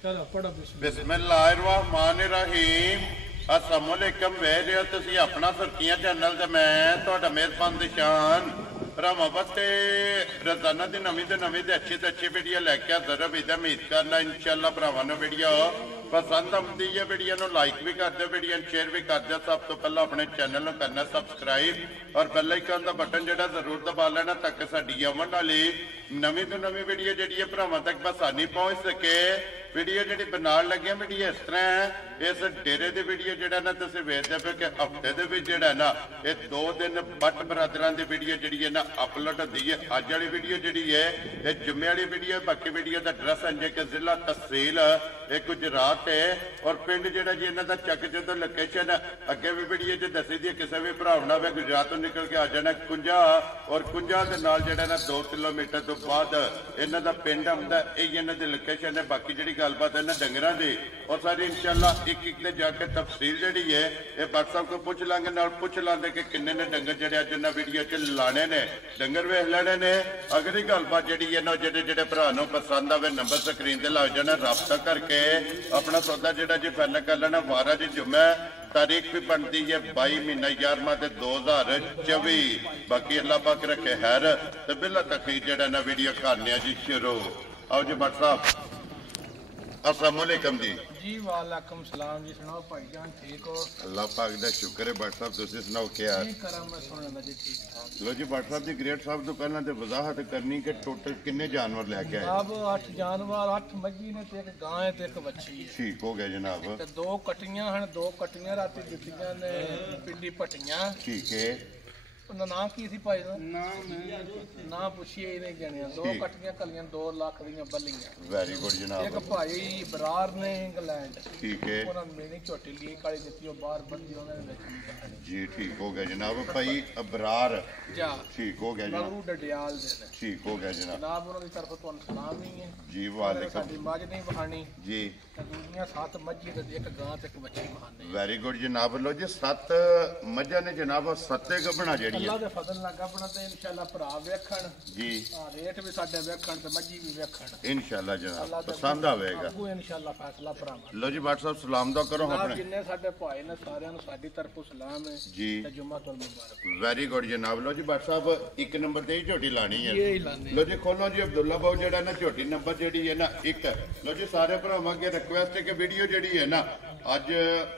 चलो पढ़ो बिस्मिल्लाहिर्रहमानिर्रहीम। अस्सलामुअलैकुम। वेख रहे हो तुसी अपना सुर्खियां चैनल ते मैं तुहाडा मेहरबान निशान भरावां वास्ते रोजाना दी नवीं ते अच्छी वीडियो लैके हाज़र उम्मीद करना इंशाअल्लाह भरावां नूं वीडियो पसंद आती है। वीडियो नूं लाइक भी कर दो, वीडियो शेयर भी कर दो। सब तो पहला अपने चैनल नूं करना सबसक्राइब और बेल आइकन का बटन जिहड़ा जरूर दबा लेना ताकि साडी आउण वाली नवीं तो नवीं वीडियो जिहड़ी है भरावां तक आसानी पहुंच सके। वीडियो जी बनाने लगे वीडियो इस तरह है, इस डेरे की वीडियो जो ना तुम वेखते पे कि हफ्ते के ना ये 2 दिन बट बरादर की वीडियो जी है ना अपलोड होती है। अज वाली वीडियो जी है ये जुम्मे वाली वीडियो, बाकी वीडियो का एड्रैस है कि जिला तहसील एक गुजरात है और पिंड जोड़ा जी इन्हों का चक जो लोकेशन अगे भी वीडियो च दसी दी। किसी भी भरावना वे गुजरात तो निकल के आ जाना कुंजा और कुंजा के नाल जो ना 2 किलोमीटर तो बाद इन्हों का पिंड आता, यही इन्हों की लोकेशन है। बाकी जी गलबात है ना डंगरां दी और सारी इंशाअल्लाह एक ते जाके तफसील जी है ये व्हाट्सएप को पूछ लांगे, नाल पूछ लांगे कि किन्ने ने डंगर जड़े अज इन्हां वीडियो च लाने ने, डंगर वेख लेने ने। अगली गलबात जी है ना जेडे भरा नूं पसंद आवे नंबर स्क्रीन ते लग जाना, राबता करके अपना सौदा जिहड़ा जी फाइनल कर लेना। वारा जी जुम्मा, तारीख भी बनती है 22 महीना 11वां 2024। बाकी अल्लाह पाक रखे खैर ते बिला तकरीर जड़ा ना वीडियो करने जी शुरू। आओ जी व्हाट्सएप। अस्सलामुअलैकुम जी। जी वालेकुम सलाम जी। सुनाओ भाईजान ठीक हो? अल्लाह पाक दा शुक्र है। भट्ट साहब तुसी सुनाओ क्या है? करम मैं सुनना जी ठीक ठाक। लो जी भट्ट साहब दी ग्रेट साहब तो पहला ते वजाहत करनी कि टोटल किन्ने जानवर लेके आए? अब 8 जानवर, 8 मज्जी ने ते एक गां है ते एक बच्ची है। ठीक हो गया जनाब। ते 2 कटियां हैं, 2 कटियां राती दित्तियां ने पिंडी पट्टियां। ठीक है। उनका नाम की सी भाई दा? ना पूछिए ही नहीं जाने। 2 कटियां कलियां 2 लाख दी बल्लियां। वेरी गुड जनाब। एक भाई बरार ने इंग्लैंड। ठीक है। उन्होंने मेरी छोटी ली काली दी बाहर बंदी उन्होंने जी ठीक हो गया जनाब। भाई अबरार जा ठीक हो गया जनाब। डडियाल दे ठीक हो गया जनाब। जनाब उन्होंने तरफ तो सलाम ही है जी। वालेकुम। साडी मज नहीं बहानी जी। दुनिया 7 मज्जी ते एक गां ते एक बच्ची बहाने। वेरी गुड जनाब। लो जी 7 मज्जा ने जनाब, 7 गबना जेड़ी अल्लाह दे फजल नाल गबना ते इंशाअल्लाह भरा वेखण जी। रेट भी साडे वेखण ते मज्जी भी वेखण इंशाअल्लाह जनाब पसंद आवेगा। अगू इंशाअल्लाह फैसला भरावां। लो जी व्हाट्सएप सलाम दा करो अपने जिन्ने साडे भाई ने सारियां नु साडी तरफों सलाम है जी ते जुम्मातुल मुबारक। वेरी गुड जनाब। लो जी व्हाट्सएप 1 नंबर ते ही झोटी लानी है। यही लानी। लो जी खोलो जी अब्दुल्ला भाऊ जेड़ा ना झोटी नंबर जेड़ी है ना 1। लो जी सारे भरावां अगे रिक्वेस्ट है कि वीडियो जेड़ी है ना अज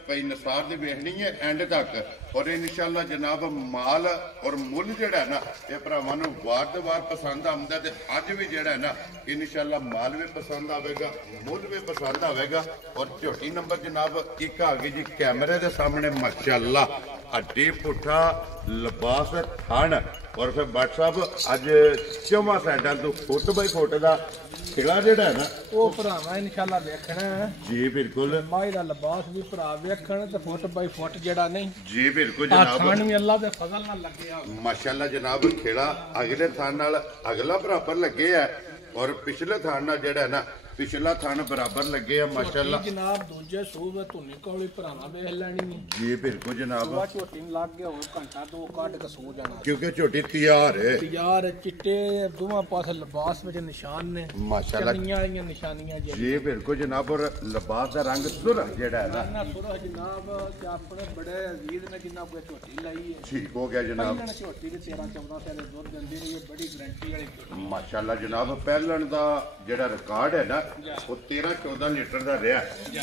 भाई निसार दी वेखनी है एंड तक और इंशाअल्लाह जनाब माल और मुल जेड़ा है ना ये भरावां नूं वार दे वार पसंद आंदा ते अज भी जेड़ा है ना इंशाअल्लाह माल भी पसंद आवेगा, मुल भी पसंद आवेगा। और झोटी नंबर जनाब 1 आ गई जी कैमरे दे सामने माशाअल्लाह। हड्डी पुठा लिबास थान और फिर व्हाट्सएप अज 4 साइडां तो फुट बाई फुट का खिला जेड़ा है ना वो भरावां इंशाअल्लाह वेखना है जी। बिल्कुल माई दा लिबास भी भरा वेखण ते फुट बाई फुट जेड़ा नहीं जी। बिल्कुल जनाब। थान भी अल्लाह दे फजल नाल लगे आ माशाअल्लाह जनाब। खेड़ा अगले थान नाल अगला बराबर लगे है और पिछले थान नाल जेड़ा है ना पिछला थान बराबर लगे है माशाअल्लाह जनाब। दूजे सूबे धुनी कोली भरावां वेख लैनी जी। बिल्कुल जनाब। झोटी लग गया हो घंटा 2 कट के सो जाना क्योंकि झोटी तैयार है। तैयार चिट्टे दोवां पासे लिबास विच निशान ने माशाअल्लाह वालियां निशानियां जी। बिल्कुल जनाब। और लिबास का रंग सुरख जेड़ा है ना सुरख जनाब ते अपने बड़े अजीज ने जिन्ना कोई झोटी लाई है। ठीक हो गया जनाब। झोटी दे 13-14 साल दुध दिंदी रही है, बड़ी गारंटी वाली माशाअल्लाह जनाब। पहलन दा जेड़ा रिकॉर्ड है ना वो 13-14 लीटर का रहा।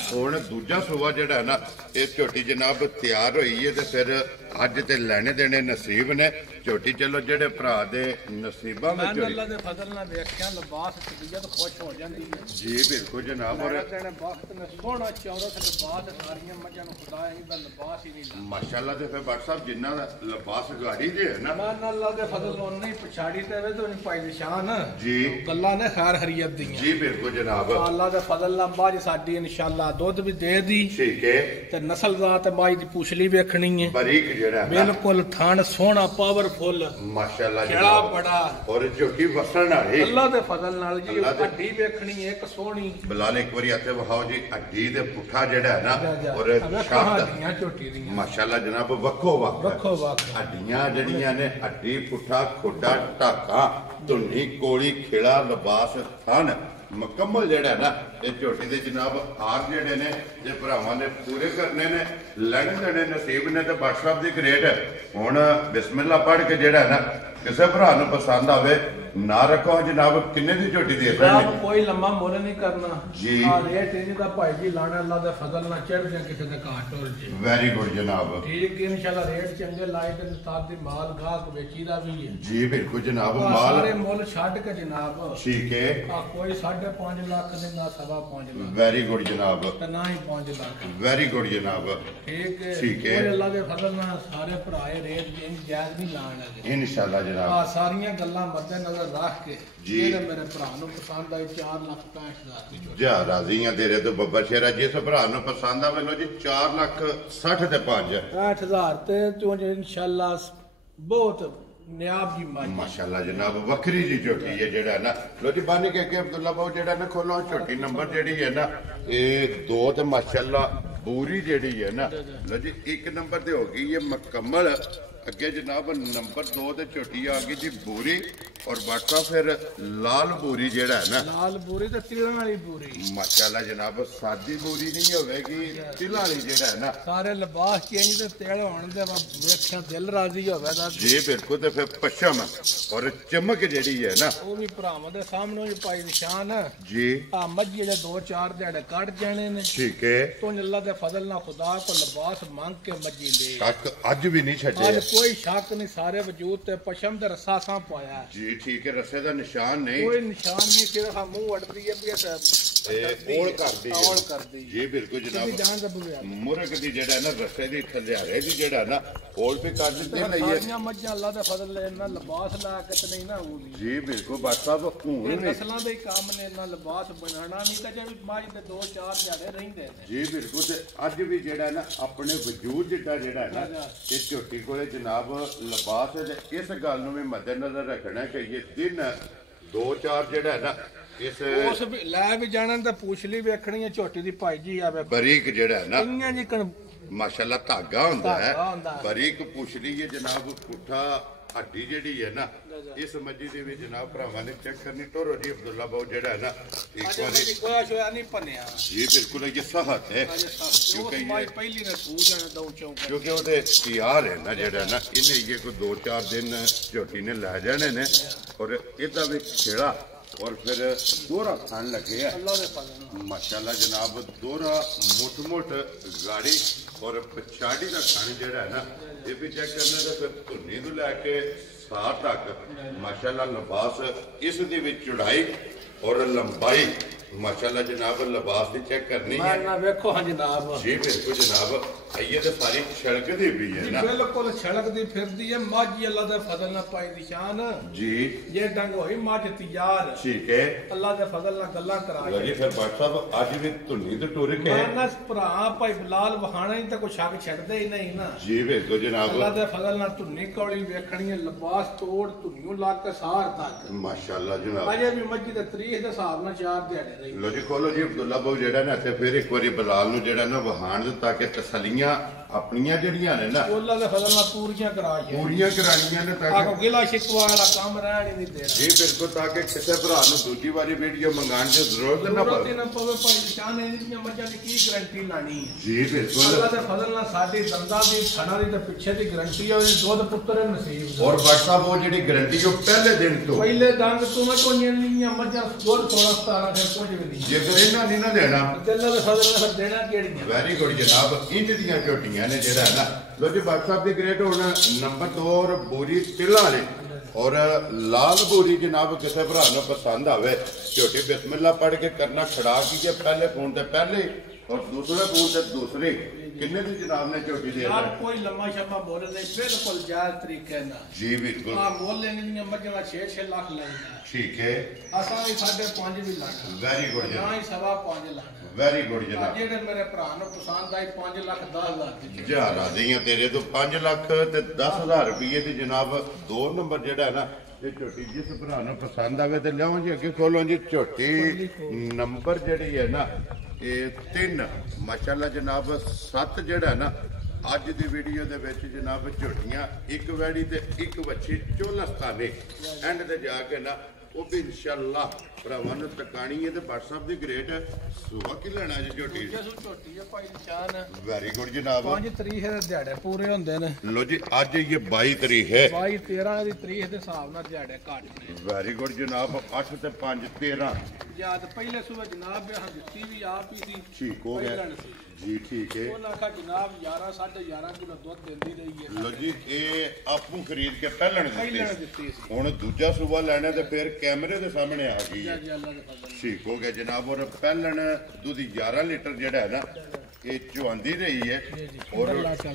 हुण दूजा सूआ जेड़ा है ना ये झोटी जनाब तैयार हुई है तो फिर अज ते लैने देने नसीब ने झोटी। चलो जेड़े भरा दे नसीबां में झोटी अल्लाह दे फजल नाल वेखिया लिबास तबीयत खुश हो जाती है जी। बिल्कुल जनाब। और वक्त में सोहना चौरस लिबास सारियां मझां नूं खुदा इहदा लिबास ही नहीं ला माशाअल्लाह ते फिर भट्ट साहब जिन्ना लिबास गाड़ी दे है ना मान अल्लाह दे फजल नहीं पछाड़ी ते वे तो भाई निशान जी। गल्लां ने खैर हरियत दी जी। बिल्कुल जनाब। अल्लाह दे फजल नाल बाज साडी इंशाअल्लाह दुध भी दे दी। ठीक है। ते नस्लदार ते बाज दी पूछली वेखनी है बारीक जेड़ा है बिल्कुल थान सोहना पावरफुल माशाअल्लाह खेड़ा बड़ा और झोटी वसन वाली अल्लाह दे फजल नाल जी हड्डी वेखनी एक सोहनी बिलाल एक बारी आते वहाओ जी हड्डी दे पुठा जेड़ा है ना और हड्डियां झोटी दी माशाअल्लाह जनाब वक्खो वक्ख हड्डियां जड़ियां ने हड्डी पुठा खुडा टाका धुनी कोली खिला लिबास थान ਮੁਕੰਮਲ ਜਿਹੜਾ ਨਾ ਇਹ ਝੋਟੀ ਦੇ ਜਨਾਬ ਹਾਰ ਜਿਹੜੇ ਨੇ ਜੇ ਭਰਾਵਾਂ ਨੇ ਪੂਰੇ ਕਰਨੇ ਨੇ ਲੈਣ ਦੇਣੇ ਨਸੀਬ ਨੇ ਤੇ WhatsApp ਦੀ ਰੇਟ ਹੁਣ ਬਿਸਮਿਲ੍ਲਾ ਪੜ੍ਹ ਕੇ ਜਿਹੜਾ ਨਾ ਕਿਸੇ ਭਰਾ ਨੂੰ ਪਸੰਦ ਆਵੇ ਨਾ ਰੱਖੋ ਜਨਾਬ ਕਿੰਨੇ ਦੀ ਝੋਟੀ ਦੇ ਜਨਾਬ ਕੋਈ ਲੰਮਾ ਮੁੱਲ ਨਹੀਂ ਕਰਨਾ ਜੀ ਆ ਰੇਟ ਇਹਦਾ ਭਾਈ ਜੀ ਲਾਣਾ ਅੱਲਾ ਦਾ ਫਜ਼ਲ ਨਾਲ ਚੜ ਜਾ ਕਿਸੇ ਦੇ ਘਾਟ ਹੋ ਜੇ ਵੈਰੀ ਗੁੱਡ ਜਨਾਬ ਠੀਕ ਹੈ ਇਨਸ਼ਾਅੱਲਾ ਰੇਟ ਚੰਗੇ ਲਾਏ ਤੇ ਸਾਥ ਦੀ ਮਾਲ ਗਾਹਕ ਵੇਚੀਦਾ ਵੀ ਹੈ ਜੀ ਬਿਲਕੁਲ ਜਨਾਬ ਸਾਰੇ ਮਾਲ ਮੁੱਲ ਛੱਡ ਕੇ ਜਨਾਬ ਠੀਕ ਹੈ ਆ ਕੋਈ 5.5 ਲੱਖ ਦੇ ਨਾ 5.5 ਲੱਖ ਵੈਰੀ ਗੁੱਡ ਜਨਾਬ ਤੇ ਨਾ ਹੀ 5 ਲੱਖ ਵੈਰੀ ਗੁੱਡ ਜਨਾਬ ਠੀਕ ਹੈ ਠੀਕ ਹੈ। ਕੋਈ ਅੱਲਾ ਦੇ ਫਜ਼ਲ ਨਾਲ ਸਾਰੇ ਭਰਾਏ ਰੇਟ ਜਿੰਨ ਜਾਇਜ਼ ਨਹੀਂ ਲਾਣ ਲੱਗੇ ਇਨਸ਼ਾਅੱਲਾ ਜਨਾਬ ਆ ਸਾਰੀਆਂ ਗੱਲਾਂ ਮੱਦੇ ਨਜ਼ਰ ਰੱਖ ਕੇ ਜੀ। ਜਿਹੜੇ ਮੇਰੇ ਭਰਾ ਨੂੰ ਪਸੰਦ ਆਈ 4,65,000 ਦੀ ਝੋਟੀ ਜਾ ਰਾਜ਼ੀ ਆ ਤੇਰੇ ਤੋਂ ਬੱਬਾ ਸ਼ੇਰਾ ਜਿਸ ਭਰਾ ਨੂੰ ਪਸੰਦ ਆਵੇ ਲੋ ਜੀ 4,60,000 ਤੇ 5 60,000 ਤੇ ਤੂੰ ਇਨਸ਼ਾਅੱਲਾ ਬਹੁਤ ਨਿਆਬ ਜੀ ਮਾਜੀ ਮਾਸ਼ਾਅੱਲਾ ਜਨਾਬ ਵੱਖਰੀ ਜੀ ਝੋਟੀ ਹੈ ਜਿਹੜਾ ਨਾ ਲੋ ਜੀ ਬੰਨ ਕੇ ਅੱਗੇ ਅਬਦੁੱਲਾ ਬਾਉ ਜਿਹੜਾ ਨਾ ਖੋਲੋ ਝੋਟੀ ਨੰਬਰ ਜਿਹੜੀ ਹੈ ਨਾ ਇਹ 2 ਤੇ ਮਾਸ਼ਾਅੱਲਾ ਪੂਰੀ ਜਿਹੜੀ ਹੈ ਨਾ ਲੋ ਜੀ 1 ਨੰਬਰ ਤੇ ਹੋ ਗਈ ਹੈ ਮੁਕੰਮਲ ਅੱਗੇ ਜਨਾਬ ਨੰਬਰ 2 ਤੇ ਝੋਟੀ ਆ ਗਈ ਜੀ ਬੂਰੀ ਔਰ ਬਾਟਾ ਫਿਰ ਲਾਲ ਬੂਰੀ ਜਿਹੜਾ ਹੈ ਨਾ ਲਾਲ ਬੂਰੀ ਤੇ ਤਿਲਾਂ ਵਾਲੀ ਬੂਰੀ ਮਾਸ਼ਾਅੱਲਾ ਜਨਾਬ ਸਾਦੀ ਬੂਰੀ ਨਹੀਂ ਹੋਵੇਗੀ ਤਿਲਾਂ ਵਾਲੀ ਜਿਹੜਾ ਹੈ ਨਾ ਸਾਰੇ ਲਿਬਾਸ ਚੇਂਜ ਤੇ ਤੇਲ ਹੋਣ ਦੇ ਵੇਖਿਆ ਦਿਲ ਰਾਜ਼ੀ ਹੋਵੇਗਾ ਜੀ ਬਿਲਕੁਲ ਤੇ ਫਿਰ ਪਸ਼ਮ ਔਰ ਚਮਕ ਜਿਹੜੀ ਹੈ ਨਾ ਉਹ ਵੀ ਭਰਾਵਾਂ ਦੇ ਸਾਹਮਣੇ ਹੀ ਪਾਈ ਨਿਸ਼ਾਨ ਜੀ ਆ ਮੱਝੀ ਜਿਹੜੇ 2-4 ਦਿਹਾੜੇ ਕੱਢ ਜਾਣੇ ਨੇ ਠੀਕ ਹੈ ਤੋਂ ਅੱਲਾ ਦੇ ਫਜ਼ਲ ਨਾਲ ਖੁਦਾ ਕੋ ਲਿਬਾਸ ਮੰਗ ਕੇ ਮੱਝੀ ਦੇ ਸ਼ੱਕ ਅੱਜ ਵੀ ਨਹੀਂ ਛੱਡੇ ਅੱਜ ਕੋਈ ਸ਼ੱਕ ਨਹੀਂ ਸਾਰੇ ਵਜੂਦ ਤੇ ਪਸ਼ਮ ਦੇ ਰਸਾ ਸਾਂ ਪਾਇਆ ਜੀ ਠੀਕ ਹੈ ਰਸੇ ਦਾ ਨਿਸ਼ਾਨ ਨਹੀਂ ਕੋਈ ਨਿਸ਼ਾਨ ਨਹੀਂ ਸਿਰਫ ਮੂੰਹ ਅੜਦੀ ਹੈ ਵੀ ਇਹ ਔਲ ਕਰਦੀ ਹੈ ਔਲ ਕਰਦੀ ਜੀ ਬਿਲਕੁਲ ਕਿੰਨੀ ਜਨਾਬ ਜਾਨ ਦਾ ਬੁਗਿਆ ਮੁਰਗ ਦੀ ਜਿਹੜਾ ਨਾ ਰਸੇ ਦੀ ਥੱਲਿਆਰੇ ਦੀ ਜਿਹੜਾ ਨਾ ਔਲ ਵੀ ਕਰ ਦਿੱਤੀ ਲਈਏ ਸਾਰੀਆਂ ਮੱਝਾਂ ਅੱਲਾ ਦੇ ਫਜ਼ਲ ਨਾਲ ਇੰਨਾ ਲਿਬਾਸ ਲਾ ਕੇ ਤੇ ਨਹੀਂ ਨਾ ਹੋਊਗੀ ਜੀ ਬਿਲਕੁਲ ਬਾਤ ਸਾਹਿਬ ਹੁਣ ਇਹ ਵੀ ਨਸਲਾਂ ਦੇ ਕੰਮ ਨੇ ਇੰਨਾ ਲਿਬਾਸ ਬਣਾਉਣਾ ਨਹੀਂ ਤਾਂ ਜੇ ਮੱਝ ਦੇ 2-4 ਦਿਹਾੜੇ ਰਹਿੰਦੇ ਨੇ ਜੀ ਬਿਲਕੁਲ ਤੇ ਅੱਜ ਵੀ ਜਿਹੜਾ ਨਾ ਆਪਣੇ ਵਜੂਦ ਜਿੱਡਾ ਜਿਹੜਾ ਨਾ ਇਹ ਝੋਟੀ ਕੋਲੇ ਜਨਾਬ ਲਿਬਾਸ ਹੈ ਤੇ ਇਸ ਗੱਲ ਨੂੰ ਵੀ ਮੱਦੇਨਜ਼ਰ ਰੱਖਣਾ ਚਾਹੀਏ ਦਿਨ 2-4 ਜਿਹੜਾ ਹੈ ਨਾ ਇਸ ਉਸ ਵੀ ਲੈ ਵੀ ਜਾਣਨ ਤਾਂ ਪੁੱਛ ਲਈ ਵੇਖਣੀ ਹੈ ਝੋਟੀ ਦੀ ਭਾਈ ਜੀ ਆਵੇ ਬਰੀਕ ਜਿਹੜਾ ਹੈ ਨਾ ਇੰਨੀਆਂ ਜੀ ਮਾਸ਼ਾਅੱਲਾ ਧਾਗਾ ਹੁੰਦਾ ਹੈ ਧਾਗਾ ਹੁੰਦਾ ਹੈ। ਬਰੀਕ ਪੁੱਛ ਲਈ ਹੈ ਜਨਾਬ ਪੁੱਠਾ ਹੱਡੀ ਜਿਹੜੀ ਹੈ ਨਾ ਇਸ ਮੱਜੀ ਦੇ ਵਿੱਚ ਜਨਾਬ ਭਰਾਵਾਂ ਨੇ ਚੈੱਕ ਕਰਨੀ ਟੋਰੋ ਜੀ ਅਬਦੁੱਲਾ ਬਾਉ ਜਿਹੜਾ ਹੈ ਨਾ ਇੱਕ ਵਾਰੀ ਕੋਈ ਸ਼ੋਇਆ ਨਹੀਂ ਭੰਨਿਆ ਜੀ ਬਿਲਕੁਲ ਇਹ ਸਹਤ ਹੈ ਕਿਉਂਕਿ ਮਾਈ ਪਹਿਲੀ ਨੇ ਸੂ ਜਾਣਾ ਦਉ ਚੌਂਕ ਕਿਉਂਕਿ ਉਹਦੇ ਤਿਆਰ ਹੈ ਨਾ ਜਿਹੜਾ ਨਾ ਇਹਨੇ ਇਹ ਕੋਈ 2-4 ਦਿਨ ਝੋਟੀ ਨੇ ਲੈ ਜਾਣੇ ਨੇ ਔਰ ਇਹਦਾ ਵੀ ਖੇੜਾ और फिर दोहरा खान लगे है माशाल्लाह जनाब दोहरा मुठ गाड़ी और पछाड़ी का खान जड़ा है ना ये भी चेक करने तो फिर धुनी तो लैके सार तक माशाल्लाह लिबास इस दी विच चौड़ाई और लंबाई माशाल्लाह जनाब लिबास की चेक करनी है ना देखो हां जनाब जी बिल्कुल जनाब ये तो सारी छड़कदी भी है ना बिल्कुल छड़कदी फिरदी है माजी अल्लाह दे फजल ना पाई दी शान जी ये डंग होई माज तैयार ठीक है अल्लाह दे फजल ना गल्ला करा जी फिर बात साहब आज भी धुनी तो टुर के मानस भरा भाई बिलाल वहाना ही तो कोई शक छड़दे ही नहीं ना जी बिल्कुल जनाब अल्लाह दे फजल ना धुनी कौड़ी वेखनी है लिबास तोड़ धुनियों ला के सार तक माशाल्लाह जनाब अजे भी मस्जिद दे तारीख दे हिसाब ਨਾਲ 4 ਦਿਹਾੜੇ ਰਹੀ लो जी खोलो जी अब्दुल्ला बाबू ਜਿਹੜਾ ਨਾ ਤੇ ਫਿਰ ਇੱਕ ਵਾਰੀ ਬਲਾਲ ਨੂੰ ਜਿਹੜਾ ਨਾ ਵਹਾਣ ਦਿੱਤਾ ਕਿ ਤਸਲੀਆਂ ਆਪਣੀਆਂ ਜਿਹੜੀਆਂ ਨੇ ਨਾ ਅੱਲਾਹ ਦੇ ਫਜ਼ਲ ਨਾਲ ਪੂਰੀਆਂ ਕਰਾ ਕੇ ਪੂਰੀਆਂ ਕਰਾਣੀਆਂ ਨੇ ਤਾਂ ਆਕੋ ਗਿਲਾ ਸ਼ਿਕਵਾ ਵਾਲਾ ਕੰਮ ਰਹਿਣ ਹੀ ਨਹੀਂ ਦੇਣਾ ਜੀ ਬਿਲਕੁਲ ਤਾਂ ਕਿ ਕਿਸੇ ਭਰਾ ਨੂੰ ਦੂਜੀ ਵਾਰੀ ਵੀਡੀਓ ਮੰਗਾਉਣ ਦੀ ਜ਼ਰੂਰਤ ਨਾ ਜ਼ਰੂਰਤ ਪਵੇ ਨਾ ਪਵੇ ਭਾਈ ਨਿਸ਼ਾਨ ਇਹਦੀਆਂ ਮੱਝਾਂ ਦੀ ਕੀ ਗਾਰੰਟੀ ਲਾਣੀ ਹੈ ਜੀ ਬਿਲਕੁਲ ਅੱਲਾਹ ਦੇ ਫਜ਼ਲ ਨਾਲ ਸਾਡੀ ਦੰਦਾਂ ਦੀ ਥਣਾ ਦੀ ਤੇ ਪਿੱਛੇ ਦੀ ਗਾਰੰਟੀ ਹੈ ਉਹਦੇ ਦੁੱਧ ਪੁੱਤਰ ਨਸੀਬ ਔਰ ਬਾਟ ਸਾਹਿਬ ਉਹ ਜਿਹੜੀ ਗਾਰੰਟੀ ਉਹ ਪਹਿਲੇ ਦਿਨ ਤੋਂ ਪਹਿਲੇ ਦੰਦ ਤੋਂ ਮੈਂ ਕੋਈ ਨਹੀਂ ਮੱਝਾਂ ਦੁੱਧ 16-17 ਫਿਰ ਕੁਝ ਵੀ ਨਹੀਂ ਜੇ ਫਿਰ ਇਹਨਾਂ ਨਹੀਂ ਨਾ ਦੇਣਾ ਅੱਲਾਹ ਦੇ ਫਜ਼ਲ ਨਾਲ ਦੇਣਾ ਕਿਹੜੀਆਂ ਵੈਰੀ ਗੁੱਡ ਜਨਾਬ ਇੰਜ ਦੀਆਂ ਝੋਟੀਆਂ ਨੇ ਜਿਹੜਾ ਹੈ ਨਾ ਲੋ ਜੀ ਬਾਟ ਸਾਹਿਬ ਦੀ ਗ੍ਰੇਡ ਹੁਣ ਨੰਬਰ 2 ਔਰ ਬੋਰੀ ਤਿਲਾਂ ਵਾਲੀ और लाल बोरी जनाब किसी भरा ਨੂੰ पसंद आवे छोटी बिस्मिल्लाह पढ़ के करना खड़ा कीजिए पहले फोन से पहले और दूसरे फोन से दूसरे किन्ने दी जनाब ने छोटी दे यार कोई लम्मा शम्मा बोल नहीं बिल्कुल जायज तरीके ना जी बिल्कुल हां मोल लेने दी मजला 6-6 लाख लाईना ठीक है असा भी 5.5 भी लाना वेरी गुड ना ही 5.5 लाना वेरी गुड जनाब जेडे मेरे भरा ਨੂੰ पसंद आई 5 लाख 10 हज़ार दी जा राजियां तेरे तो 5 लाख ते 10,000 रुपये दी जनाब 2 नंबर जेड़ा है ना ये झोटी जिस भरा ਨੂੰ पसंद आवे ते लियाओ जी अगे खोलो जी झोटी नंबर जेड़ी है ना ਇਹ 3 ਮਾਸ਼ਾਅੱਲਾ ਜਨਾਬ 7 ਜਿਹੜਾ ਨਾ ਅੱਜ ਦੀ ਵੀਡੀਓ ਦੇ ਵਿੱਚ ਜਨਾਬ ਝੋਟੀਆਂ ਇੱਕ ਵੈੜੀ ਤੇ ਇੱਕ ਵੱਛੀ ਚੋਲਸਤਾਨੇ ਐਂਡ ਤੇ ਜਾ ਕੇ ਨਾ ਉਹ ਵੀ ਇਨਸ਼ਾਅੱਲਾ ਭਰਾਵਾਂ ਨੂੰ ਟਿਕਾਣੀ ਹੈ ਤੇ WhatsApp ਦੀ ਗ੍ਰੇਟ ਸੁਬਾ ਕੀ ਲੈਣਾ ਜੀ ਝੋਟੀ ਝੋਟੀ ਹੈ ਭਾਈ ਨਿਸ਼ਾਨ। ਵੈਰੀ ਗੁੱਡ ਜਨਾਬ। 5 ਤਰੀਕ ਦੇ ਦਿਹਾੜੇ ਪੂਰੇ ਹੁੰਦੇ ਨੇ। ਲੋ ਜੀ ਅੱਜ ਇਹ 22 ਤਰੀਕ ਹੈ। 22 13 ਦੀ ਤਰੀਕ ਦੇ ਹਿਸਾਬ ਨਾਲ ਦਿਹਾੜੇ ਘੱਟ ਨੇ। ਵੈਰੀ ਗੁੱਡ ਜਨਾਬ। 8 ਤੇ 5 13 ਯਾਦ ਪਹਿਲੇ ਸਵੇਰ ਜਨਾਬ ਬਿਆਹ ਦਿੱਤੀ ਵੀ ਆਪ ਹੀ ਸੀ। ਠੀਕ ਹੋ ਗਿਆ ਜੀ। ਠੀਕ ਹੈ। ਉਹਨਾਂ ਕਹਾ ਜਨਾਬ 11 11.5 ਕਿਲੋ ਦੁੱਧ ਦਿੰਦੀ ਰਹੀ ਹੈ। ਲੋ ਜੀ ਇਹ ਆਪੂ ਖਰੀਦ ਕੇ ਪਹਿਲਣ ਦਿੱਤੀ ਸੀ। ਹੁਣ ਦੂਜਾ ਸੂਬਾ ਲੈਣਾ ਤੇ ਫਿਰ ਕੈਮਰੇ ਦੇ ਸਾਹਮਣੇ ਆ ਗਈ ਹੈ। ਅੱਲਾ ਦੇ ਫਜ਼ਲ ਠੀਕ ਹੋ ਗਿਆ ਜਨਾਬ। ਔਰ ਪਹਿਲਣ ਦੁੱਧ 11 ਲੀਟਰ ਜਿਹੜਾ ਹੈ ਨਾ ਇਹ ਚੁਆਂਦੀ ਰਹੀ ਹੈ। ਔਰ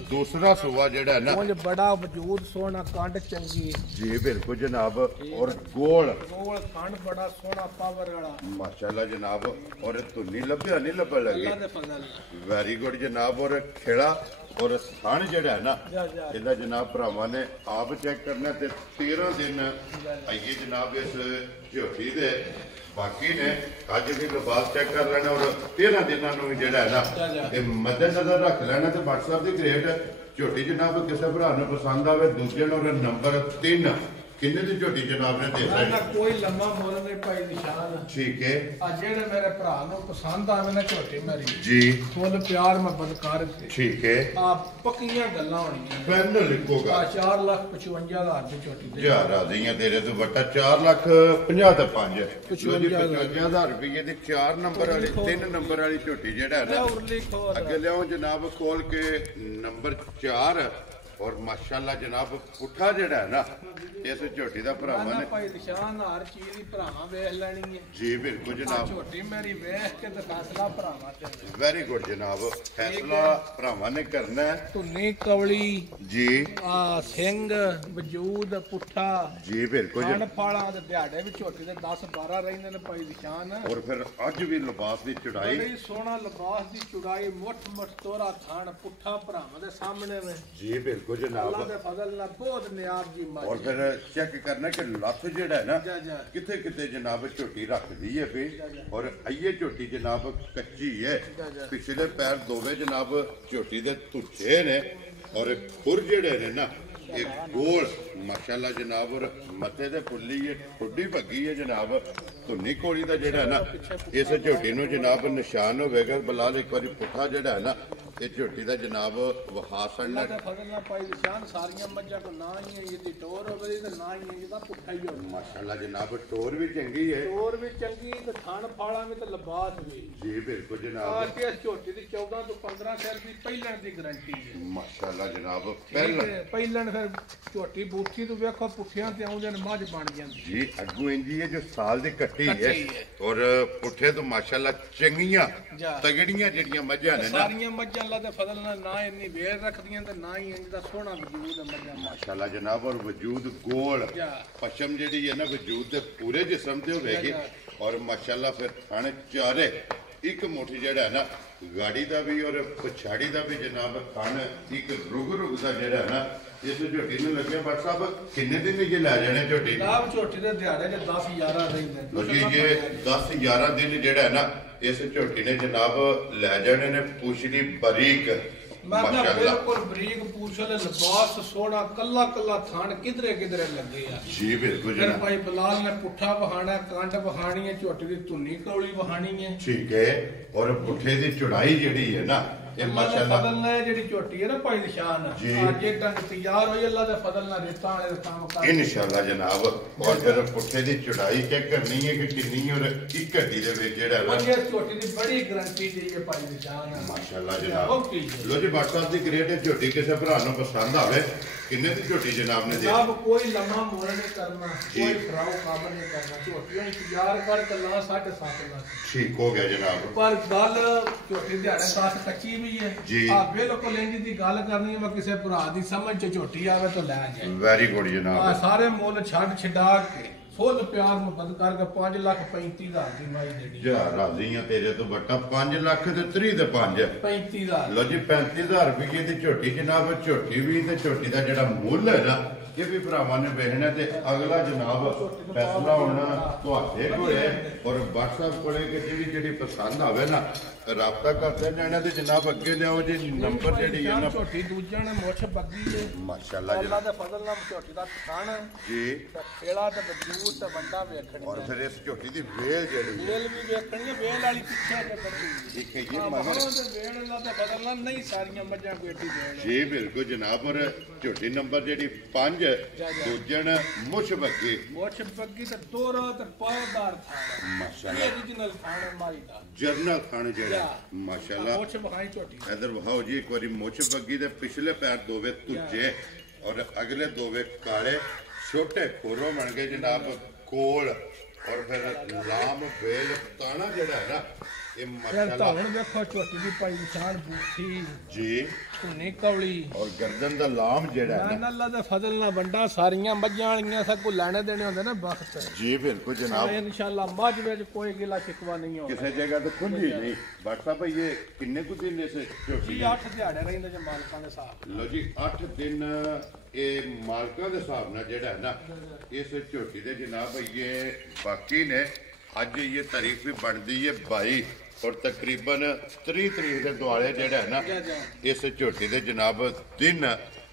ਦੂਸਰਾ ਸੂਬਾ ਜਿਹੜਾ ਹੈ ਨਾ ਬੜਾ ਵਜੂਦ ਸੋਹਣਾ ਕੰਡ ਚੰਗੀ ਜੀ ਬਿਲਕੁਲ ਜਨਾਬ। ਔਰ ਗੋਲ ਕੰਡ ਬੜਾ ਸੋਹਣਾ ਪਾਵਰ ਵਾਲਾ ਮਾਸ਼ਾਅੱਲਾ ਜਨਾਬ। ਔਰ ਧੁੰਨੀ ਲੱਭਿਆ ਨਹੀਂ ਲੱਭਣ ਲੱਗੀ। ਅੱਲਾ ਦੇ ਫਜ਼ਲ ਵੈਰੀ ਗੁੱਡ ਜਨਾਬ। ਔਰ ਖੇੜਾ ਔਰ ਸਣ ਜਿਹੜਾ ਹੈ ਨਾ ਇਹਦਾ ਜਨਾਬ ਭਰਾਵਾਂ ਨੇ ਆਪ ਚੈੱਕ ਕਰਨਾ ਤੇ 13 ਦਿਨ ਆਈਏ ਜਨਾਬ ਇਸ ਝੋਟੀ ਦੇ ਬਾਕੀ ਨੇ ਅੱਜ ਵੀ ਲਿਬਾਸ ਚੈੱਕ ਕਰ ਲੈਣਾ। ਔਰ 13 ਦਿਨਾਂ ਨੂੰ ਵੀ ਜਿਹੜਾ ਹੈ ਨਾ ਇਹ ਮੱਦੇਨਜ਼ਰ ਰੱਖ ਲੈਣਾ ਤੇ WhatsApp ਦੀ ਗ੍ਰੇਡ ਝੋਟੀ ਜਨਾਬ ਕਿਸੇ ਭਰਾ ਨੂੰ ਪਸੰਦ ਆਵੇ ਦੂਜੇ ਨੂੰ ਨੰਬਰ 3 ਕਿੰਨੇ ਦੀ ਝੋਟੀ ਜਨਾਬ ਨੇ ਦੇ ਨਾ ਕੋਈ ਲੰਮਾ ਮੁੱਲ ਨਹੀਂ ਭਾਈ ਨਿਸ਼ਾਨ। ਠੀਕ ਹੈ। ਆ ਜਿਹੜੇ ਮੇਰੇ ਭਰਾ ਨੂੰ ਪਸੰਦ ਆਵੇ ਨਾ ਝੋਟੀ ਮੇਰੀ ਜੀ ਫੁੱਲ ਪਿਆਰ ਮੁਹੱਬਤ ਕਰ ਦਿੱਤੇ। ਠੀਕ ਹੈ। ਆ ਪੱਕੀਆਂ ਗੱਲਾਂ ਹੋਣੀਆਂ। ਫਾਈਨਲ ਲਿਖੋਗਾ 4,55,000 ਦੀ ਝੋਟੀ ਦੇ ਜਾ ਰਾਜ਼ੀਆਂ ਤੇਰੇ ਤੋਂ ਵੱਟਾ 4,50,000 ਤੇ 5 55,000 ਰੁਪਏ ਦੀ 4 ਨੰਬਰ ਵਾਲੀ 3 ਨੰਬਰ ਵਾਲੀ ਝੋਟੀ ਜਿਹੜਾ ਹੈ ਨਾ ਅੱਗੇ ਲਿਆਓ ਜਨਾਬ ਖੋਲ ਕੇ ਨੰਬਰ 4 ਔਰ ਮਾਸ਼ਾਅੱਲਾ ਜਨਾਬ ਪੁੱਠਾ ਜਿਹੜਾ ਹੈ ਨਾ ਇਸ ਝੋਟੀ ਦਾ ਭਰਾਵਾਂ ਨੇ ਭਾਈ ਨਿਸ਼ਾਨ ਹਰ ਚੀਜ਼ ਦੀ ਭਰਾਵਾਂ ਵੇਖ ਲੈਣੀ ਹੈ ਜੀ ਬਿਲਕੁਲ ਜਨਾਬ। ਝੋਟੀ ਮੇਰੀ ਵੇਖ ਕੇ ਤੇ ਫੈਸਲਾ ਭਰਾਵਾਂ ਤੇ ਵੈਰੀ ਗੁੱਡ ਜਨਾਬ। ਫੈਸਲਾ ਭਰਾਵਾਂ ਨੇ ਕਰਨਾ ਹੈ। ਧੁੰਨੀ ਕਵਲੀ ਜੀ ਆ ਸਿੰਘ ਵਜੂਦ ਪੁੱਠਾ ਜੀ ਬਿਲਕੁਲ ਖਾਣ ਫਾਲਾਂ ਦੇ ਦਿਹਾੜੇ ਵੀ ਝੋਟੀ ਦੇ 10 12 ਰਹਿੰਦੇ ਨੇ ਭਾਈ ਨਿਸ਼ਾਨ। ਔਰ ਫਿਰ ਅੱਜ ਵੀ ਲਿਬਾਸ ਦੀ ਚੜਾਈ ਬੜੀ ਸੋਹਣਾ ਲਿਬਾਸ ਦੀ ਚੁੜਾਈ ਮੁੱਠ ਮੁੱਠ ਤੋਰਾ ਥਾਣ ਪੁੱਠਾ ਭਰਾਵਾਂ ਦੇ ਸਾਹਮਣੇ ਵੇ ਜੀ ਬਿਲਕੁਲ ਜਨਾਬ। ਅੱਲਾ ਦੇ ਫਜ਼ਲ ਨਾਲ ਬਹੁਤ ਨਿਆਬ ਜੀ ਮਾਜੀ। ਔਰ ਫਿਰ ਚੈੱਕ ਕਰਨਾ ਕਿ ਲੱਤ ਜਿਹੜਾ ਹੈ ਨਾ ਕਿੱਥੇ ਕਿੱਥੇ ਜਨਾਬ ਝੋਟੀ ਰੱਖਦੀ ਹੈ ਫੇ। ਔਰ ਆਈਏ ਝੋਟੀ ਜਨਾਬ ਕੱਚੀ ਹੈ। ਪਿਛਲੇ ਪੈਰ ਦੋਵੇਂ ਜਨਾਬ ਝੋਟੀ ਦੇ ਧੁੱਚੇ ਨੇ ਔਰ ਖੁਰ ਜਿਹੜੇ ਨੇ ਨਾ ਇਹ ਗੋਲ ਮਾਸ਼ਾਅੱਲਾ ਜਨਾਬ। ਔਰ ਮੱਥੇ ਤੇ ਫੁੱਲੀ ਹੈ ਠੁੱਡੀ ਭੱਗੀ ਹੈ ਜਨਾਬ। ਧੁੰਨੀ ਕੋਲੀ ਦਾ ਜਿਹੜਾ ਨਾ ਇਸ ਝੋਟੀ ਨੂੰ ਜਨਾਬ ਨਿਸ਼ਾਨ ਹੋਵੇਗਾ। ਬਲਾਲ ਇੱਕ ਵਾਰੀ ਪੁੱਠਾ ਜਿਹੜਾ ਹੈ ਨਾ ਇਹ ਝੋਟੀ ਦਾ ਜਨਾਬ ਵਹਾ ਸੜਨਾ ਭਾਈ ਨਿਸ਼ਾਨ ਸਾਰੀਆਂ ਮੱਝਾਂ ਕੋ ਨਾ ਹੀ ਇਹਦੀ ਟੋਰ ਹੋਵੇ ਤੇ ਨਾ ਹੀ ਇਹਦਾ ਪੁੱਠਾ ਹੀ ਹੋਵੇ। ਮਾਸ਼ਾਅੱਲਾ ਜਨਾਬ ਟੋਰ ਵੀ ਚੰਗੀ ਹੈ। ਟੋਰ ਵੀ ਚੰਗੀ ਤੇ ਥਣ ਫਾਲਾਂ ਵੀ ਤੇ ਲਿਬਾਸ ਵੀ ਜੀ ਬਿਲਕੁਲ ਜਨਾਬ। ਆ ਕੇ ਇਸ ਝੋਟੀ ਦੀ 14 ਤੋਂ 15 ਸਿਰ ਦੀ ਪਹਿਲਣ ਦੀ ਗਾਰੰਟੀ ਹੈ। ਮਾਸ਼ਾਅੱਲਾ ਜਨਾਬ ਪਹਿਲਣ ਫਿਰ ਝੋਟੀ ਬੂਥੀ ਤੋਂ ਵੇਖੋ ਪੁੱਠਿਆਂ ਤੇ ਆਉਂਦੇ ਨੇ ਮੱਝ ਬਣ ਜਾਂਦੀ ਜੀ। ਅੱਗੂ ਇੰਜੀ ਹੈ ਜੋ ਸਾਲ ਦੀ ਕੱਟੀ ਹੈ ਔਰ ਪੁੱਠੇ ਤੋਂ ਮਾਸ਼ਾਅੱਲਾ ਚੰਗੀਆਂ ਤਗੜੀਆਂ ਜਿਹੜੀਆਂ ਮੱਝਾਂ ਨੇ ਨਾ ਸਾਰੀਆਂ ਮੱਝਾਂ ਅੱਲਾ ਦੇ ਫਜ਼ਲ ਨਾਲ ਨਾ ਇੰਨੀ ਵੇਰ ਰੱਖਦੀਆਂ ਤੇ ਨਾ ਹੀ ਇਹਦਾ ਸੋਹਣਾ ਵਜੂਦ ਹੈ ਮੱਝਾਂ ਮਾਸ਼ਾਅੱਲਾ ਜਨਾਬ। ਔਰ ਵਜੂਦ ਗੋਲ ਪਸ਼ਮ ਜਿਹੜੀ ਹੈ ਨਾ ਵਜੂਦ ਦੇ ਪੂਰੇ ਜਿਸਮ ਤੇ ਹੋਵੇਗੀ। ਔਰ ਮਾਸ਼ਾਅੱਲਾ ਫਿਰ ਥਣ ਚਾਰੇ ਇੱਕ ਮੁੱਠ ਜਿਹੜਾ ਹੈ ਨਾ ਗਾੜੀ ਦਾ ਵੀ ਔਰ ਪਛਾੜੀ ਦਾ ਵੀ ਜਨਾਬ ਥਣ ਇੱਕ ਰੁਗ ਦਾ ਜਿਹੜਾ ਹੈ ਨਾ ਇਸ ਝੋਟੀ ਨੂੰ ਲੱਗਿਆ। ਬਟ ਸਾਹਿਬ ਕਿੰਨੇ ਦਿਨ ਇਹ ਲੈ ਜਾਣੇ ਝੋਟੀ ਜਨਾਬ ਝੋਟੀ ਦੇ ਦਿਹਾੜੇ ਦੇ 10 11 ਰਹਿੰਦੇ ਜੀ। ਜੇ 10 11 ਦਿਨ ਜਿਹੜਾ ਹੈ ਨਾ ਇਸ ਝੋਟੀ ਨੇ ਜਨਾਬ ਲੈ ਜਾਣੇ ਨੇ। ਪੁੱਛਣੀ ਬਰੀਕ ਮਾਸ਼ਾਅੱਲਾ ਬਿਲਕੁਲ ਬਰੀਕ ਪੂਛ ਵਾਲੇ ਲਿਬਾਸ ਸੋਹਣਾ ਕੱਲਾ ਕੱਲਾ ਥਣ ਕਿਧਰੇ ਲੱਗੇ ਆ ਜੀ ਬਿਲਕੁਲ ਫਿਰ ਭਾਈ ਬਲਾਲ ਨੇ ਪੁੱਠਾ ਵਹਾਣਾ ਕੰਡ ਵਹਾਣੀ ਹੈ ਝੋਟੀ ਦੀ ਧੁੰਨੀ ਕੌਲੀ ਵਹਾਣੀ ਹੈ। ਠੀਕ ਹੈ। ਔਰ ਪੁੱਠੇ ਦੀ ਚੜਾਈ ਜਿਹੜੀ ਹੈ ਨਾ ਇਹ ਮਾਸ਼ਾਅੱਲਾ ਫਜ਼ਲ ਨਾਲ ਜਿਹੜੀ ਝੋਟੀ ਹੈ ਨਾ ਭਾਈ ਨਿਸ਼ਾਨ ਅੱਜ ਇਹ ਡੰਗ ਤਿਆਰ ਹੋਈ ਅੱਲਾ ਦੇ ਫਜ਼ਲ ਨਾਲ ਰੇਤਾਂ ਵਾਲੇ ਦਾ ਕੰਮ ਕਰ ਇਨਸ਼ਾਅੱਲਾ ਜਨਾਬ। ਔਰ ਫਿਰ ਪੁੱਠੇ ਦੀ ਚੜਾਈ ਚੈੱਕ ਕਰਨੀ ਹੈ ਕਿ ਕਿੰਨੀ ਔਰ ਇੱਕ ਘੱਟੀ ਦੇ ਵਿੱਚ ਜਿਹੜਾ ਹੈ ਇਹ ਝੋਟੀ ਦੀ ਬੜੀ ਗਾਰੰਟੀ ਦੀ ਹੈ ਭਾਈ ਨਿਸ਼ਾਨ ਮਾਸ਼ਾਅੱਲਾ ਜਨਾਬ। ਲੋ ਜੀ WhatsApp ਦੀ ਗ੍ਰੇਡ ਝੋਟੀ ਕਿਸੇ ਭਰਾ ਨੂੰ ਪਸੰਦ ਆਵੇ ਕਿੰਨੇ ਦੀ ਝੋਟੀ ਜਨਾਬ ਨੇ ਜਨਾਬ ਕੋਈ ਲੰਮਾ ਮੋੜ ਨਹੀਂ ਕਰਨਾ ਕੋਈ ਫਰਾਉ ਕੰਮ ਨਹੀਂ ਕਰਨਾ ਝੋਟੀਆਂ ਇੰਤਜ਼ਾਰ ਕਰ ਕੱਲਾ 7.5 ਲੱਖ ਠੀਕ ਹੋ ਗਿਆ ਜਨਾਬ। ਪਰ ਗੱਲ ਝੋਟੀ ਦਿਹਾੜੇ ਸਾਥ ਕੱਚੀ ਵੀ ਹੈ ਆ ਬਿਲਕੁਲ ਇੰਜ ਦੀ ਗੱਲ ਕਰਨੀ ਹੈ ਕਿਸੇ ਭਰਾ ਦੀ ਸਮਝ ਚ ਝੋਟੀ ਆਵੇ ਤਾਂ ਲੈ ਜਾਏ। ਵੈਰੀ ਗੁੱਡ ਜਨਾਬ। ਆ ਸਾਰੇ ਮੁੱਲ ਛੱਡ ਛਡਾ ਕੇ ਫੁੱਲ ਪਿਆਰ ਮੁਹੱਬਤ ਕਰਕੇ 5,35,000 ਦੀ ਮਾਈ ਦੇਣੀ ਜਾ ਰਾਜ਼ੀਆਂ ਤੇਰੇ ਤੋਂ ਵੱਟਾ 5 ਲੱਖ ਤੇ 3 ਤੇ 5 35,000 ਲੋ ਜੀ 35,000 ਰੁਪਏ ਦੀ ਝੋਟੀ ਜਨਾਬ। ਝੋਟੀ ਵੀ ਤੇ ਝੋਟੀ ਦਾ ਜਿਹੜਾ ਮੁੱਲ ਹੈ ਨਾ ਇਹ ਵੀ ਭਰਾਵਾਂ ਨੇ ਵੇਖਣਾ ਤੇ ਅਗਲਾ ਜਨਾਬ ਫੈਸਲਾ ਹੋਣਾ ਤੁਹਾਡੇ ਕੋਲ ਹੈ ਔਰ WhatsApp ਕੋਲੇ ਕਿ ਜਿਹੜੀ ਪਸੰਦ ਆਵੇ ਨਾ ਰਾਬਤਾ ਕਰਦੇ ਨੇ ਇਹਨਾਂ ਦੇ ਜਨਾਬ ਅੱਗੇ ਲਿਆਓ ਜੀ ਨੰਬਰ ਜਿਹੜੀ ਹੈ ਨਾ ਝੋਟੀ ਦੂਜਾ ਨੇ ਮੁੱਛ ਬੱਗੀ ਜੇ ਮਾਸ਼ਾਅੱਲਾ ਅੱਲਾ ਦੇ ਫਜ਼ਲ ਨਾਲ ਝੋਟੀ ਦਾ ਥਣ ਜੀ ਖੇੜਾ ਤੇ ਵਜੂਦ ਤੇ ਵੱਡਾ ਵੇਖਣੀ ਔਰ ਫਿਰ ਇਸ ਝੋਟੀ ਦੀ ਵੇਲ ਜਿਹੜੀ ਵੇਲ ਵੀ ਵੇਖਣੀ ਹੈ ਵੇਲ ਵਾਲੀ ਪਿੱਛੇ ਤੇ ਕੱਢੀ ਠੀਕ ਹੈ ਜੀ ਮਗਰ ਤੇ ਵੇਲ ਅੱਲਾ ਦੇ ਫਜ਼ਲ ਨਾਲ ਨਹੀਂ ਸਾਰੀਆਂ ਮੱਝਾਂ ਕੋਟੀ ਵੇਲ ਜੀ ਬਿਲਕੁਲ ਜਨਾਬ ਔਰ ਝੋਟੀ ਨੰਬਰ ਜਿਹੜੀ 5 ਦੂਜਣ ਮੁੱਛ ਬੱਗੀ ਮੁੱਛ ਬੱਗੀ ਤੇ ਦੋਰਾ ਤੇ ਪਾਉਦਾਰ ਥਣ ਮਾਸ਼ਾਅੱਲਾ origignal ਥਣ ਮਾਈ ਦਾ ਜਰਨਲ ਥਣ ਜਿਹੜਾ ਮਾਸ਼ਾਅੱਲਾ ਮੁੱਛ ਬਖਾਈ ਝੋਟੀ ਇਧਰ ਵਹਾਓ ਜੀ ਇੱਕ ਵਾਰੀ ਮੁੱਛ ਬੱਗੀ ਦੇ ਪਿਛਲੇ ਪੈਰ ਦੋਵੇਂ ਤੁੱਜੇ ਔਰ ਅਗਲੇ ਦੋਵੇਂ ਕਾਲੇ ਛੋਟੇ ਖੋਰੋ ਬਣ ਗਏ ਜਨਾਬ ਕੋਲ ਔਰ ਫਿਰ ਲਾਮ ਵੇਲ ਤਾਣਾ ਜਿਹੜਾ ਹੈ ਨਾ ਇਹ ਮਾਸ਼ਾਅੱਲਾ ਹੁਣ ਵੇਖੋ ਝੋਟੀ ਦੀ ਪਾਈ ਨਿਸ਼ਾਨ ਬੂਠੀ ਜੀ ਧੁਨੀ ਕੌਲੀ ਔਰ ਗਰਦਨ ਦਾ ਲਾਮ ਜਿਹੜਾ ਹੈ ਨਾ ਅੱਲਾ ਦੇ ਫਜ਼ਲ ਨਾਲ ਵੰਡਾ ਸਾਰੀਆਂ ਮੱਝਾਂ ਵਾਲੀਆਂ ਸਭ ਕੋ ਲੈਣੇ ਦੇਣੇ ਹੁੰਦੇ ਨਾ ਵਕਤ ਜੀ ਬਿਲਕੁਲ ਜਨਾਬ ਇਨਸ਼ਾਅੱਲਾ ਮੱਝ ਵਿੱਚ ਕੋਈ ਗਿਲਾ ਸ਼ਿਕਵਾ ਨਹੀਂ ਹੋਣਾ ਕਿਸੇ ਜਗ੍ਹਾ ਤੇ ਖੁੱਲੀ ਨਹੀਂ WhatsApp ਭਾਈ ਇਹ ਕਿੰਨੇ ਕੁ ਦਿਨ ਇਸ ਝੋਟੀ ਜੀ 8 ਦਿਹਾੜੇ ਰਹਿੰਦੇ ਜੇ ਮਾਲਕਾਂ ਦੇ ਹਿਸਾਬ ਲਓ ਜੀ 8 ਦਿਨ ਇਹ ਮਾਲਕਾਂ ਦੇ ਹਿਸਾਬ ਨਾਲ ਜਿਹੜਾ ਹੈ ਨਾ ਇਸ ਝੋਟੀ ਦੇ ਜਨਾਬ ਇਹ ਬਾਕੀ ਨੇ ਅੱਜ ਇਹ ਤਾਰੀਖ ਵੀ ਬਣਦੀ ਹੈ 22 ਔਰ ਤਕਰੀਬਨ 30 ਤਰੀਕ ਦੇ ਦੁਆਲੇ ਜਿਹੜਾ ਹੈ ਨਾ ਇਸ ਝੋਟੀ ਦੇ ਜਨਾਬ ਦਿਨ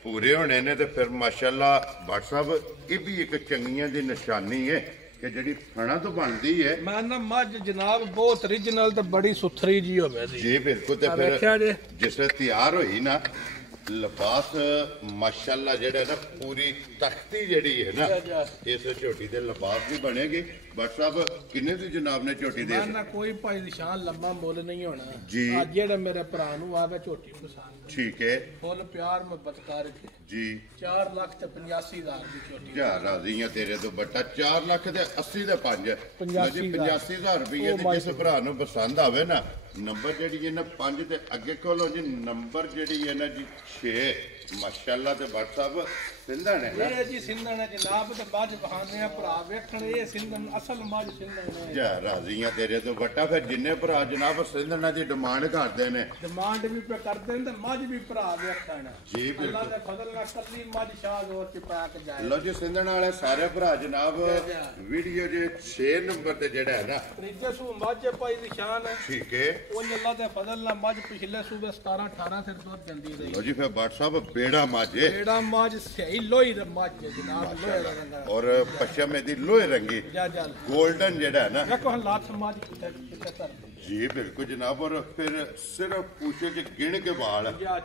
ਪੂਰੇ ਹੋਣੇ ਨੇ ਤੇ ਫਿਰ ਮਾਸ਼ਾਅੱਲਾ WhatsApp ਇਹ ਵੀ ਇੱਕ ਚੰਗੀਆਂ ਦੀ ਨਿਸ਼ਾਨੀ ਹੈ ਕਿ ਜਿਹੜੀ ਫਣਾ ਤੋਂ ਬਣਦੀ ਹੈ ਮੈਂ ਨਾ ਮੱਝ ਜਨਾਬ ਬਹੁਤ origignal ਤੇ ਬੜੀ ਸੁਥਰੀ ਜੀ ਹੋਵੇ ਜੀ ਬਿਲਕੁਲ ਤੇ ਫਿਰ ਜਿਸ ਵੇਲੇ ਤਿਆਰ ਹੋਈ ਨਾ ਲਿਬਾਸ ਮਾਸ਼ਾਅੱਲਾ ਜਿਹੜਾ ਨਾ ਪੂਰੀ ਤਖਤੀ ਜਿਹੜੀ ਹੈ ਨਾ ਇਸ ਝੋਟੀ ਦੇ ਲਿਬਾਸ ਵੀ ਬਣੇਗੀ WhatsApp ਕਿੰਨੇ ਦੀ ਜਨਾਬ ਨੇ ਝੋਟੀ ਦੇ ਨਾ ਕੋਈ ਭਾਈ ਨਿਸ਼ਾਨ ਲੰਮਾ ਮੁੱਲ ਨਹੀਂ ਹੋਣਾ ਜੀ ਅੱਜ ਜਿਹੜਾ ਮੇਰੇ ਭਰਾ ਨੂੰ ਆਵੇ ਝੋਟੀ ਪਸੰਦ ਠੀਕ ਹੈ ਫੁੱਲ ਪਿਆਰ ਮੁਹੱਬਤ ਕਰਕੇ ਜੀ 4 ਲੱਖ ਤੇ 85,000 ਦੀ ਝੋਟੀ ਜਾ ਰਾਜ਼ੀਆਂ ਤੇਰੇ ਤੋਂ ਬੱਟਾ 4 ਲੱਖ ਤੇ 80 ਦੇ 5 85,000 ਰੁਪਏ ਦੀ ਜਿਸ ਭਰਾ ਨੂੰ ਪਸੰਦ ਆਵੇ ਨਾ ਨੰਬਰ ਜਿਹੜੀ ਹੈ ਨਾ 5 ਤੇ ਅੱਗੇ ਕੋਲੋਂ ਜੀ ਨੰਬਰ ਜਿਹੜੀ ਹੈ ਨਾ ਜੀ 6 ਮਾਸ਼ਾਅੱਲਾ ਤੇ WhatsApp ਸਿੰਧਣ ਹੈ ਇਹ ਜੀ ਸਿੰਧਣ ਹੈ ਜਨਾਬ ਤੇ ਬਾਅਦ ਬਹਾਨੇ ਆ ਭਰਾ ਵੇਖਣ ਇਹ ਸਿੰਧਣ ਅਸਲ ਮੱਝ ਸਿੰਧਣ ਹੈ ਜਾ ਰਾਜ਼ੀਆਂ ਤੇਰੇ ਤੋਂ ਬੱਟਾ ਫਿਰ ਜਿੰਨੇ ਭਰਾ ਜਨਾਬ ਸਿੰਧਣਾ ਦੀ ਡਿਮਾਂਡ ਕਰਦੇ ਨੇ ਡਿਮਾਂਡ ਵੀ ਕਰਦੇ ਨੇ ਤੇ ਮੱਝ ਵੀ ਭਰਾ ਵੇਖਣ ਜੀ ਅੱਲਾ ਦੇ ਫਜ਼ਲ ਨਾਲ ਕੱਲੀ ਮੱਝ ਸ਼ਾਹਜ਼ੋਰ ਚ ਪਾ ਕੇ ਜਾਏ ਲੋ ਜੀ ਸਿੰਧਣ ਵਾਲੇ ਸਾਰੇ ਭਰਾ ਜਨਾਬ ਵੀਡੀਓ ਜੇ 6 ਨੰਬਰ ਤੇ ਜਿਹੜਾ ਹੈ ਨਾ ਤੀਜੇ ਸੂ ਮੱਝ ਪਾਈ ਨਿਸ਼ਾਨ ਹੈ ਠੀਕ ਹੈ ਉਹ ਅੱਲਾ ਦੇ ਫਜ਼ਲ ਨਾਲ ਮੱਝ ਪਿਛਲੇ ਸੂਬੇ 17 18 ਸਿਰ ਦੁੱਧ ਦਿੰਦੀ ਰਹੀ ਲੋ ਜੀ ਫਿਰ WhatsApp ਬੇੜਾ ਮਾਝੇ ਬੇੜਾ ਮੱਝ ਸਹੀ ਲੋਹੀ ਦਾ ਮੱਝ ਜਨਾਬ ਲੋਹੇ ਦਾ ਰੰਗ ਔਰ ਪਸ਼ਮ ਦੀ ਲੋਹੇ ਰੰਗੀ ਜਾ ਗੋਲਡਨ ਜਿਹੜਾ ਹੈ ਨਾ ਦੇਖੋ ਲੱਖ ਮੱਝ ਕਿੱਥੇ ਧਰਦੀ ਜੀ ਬਿਲਕੁਲ ਜਨਾਬ ਔਰ ਫਿਰ ਸਿਰਫ ਪੂਛੇ ਚ ਗਿਣ ਕੇ ਵਾਲ ਜਾ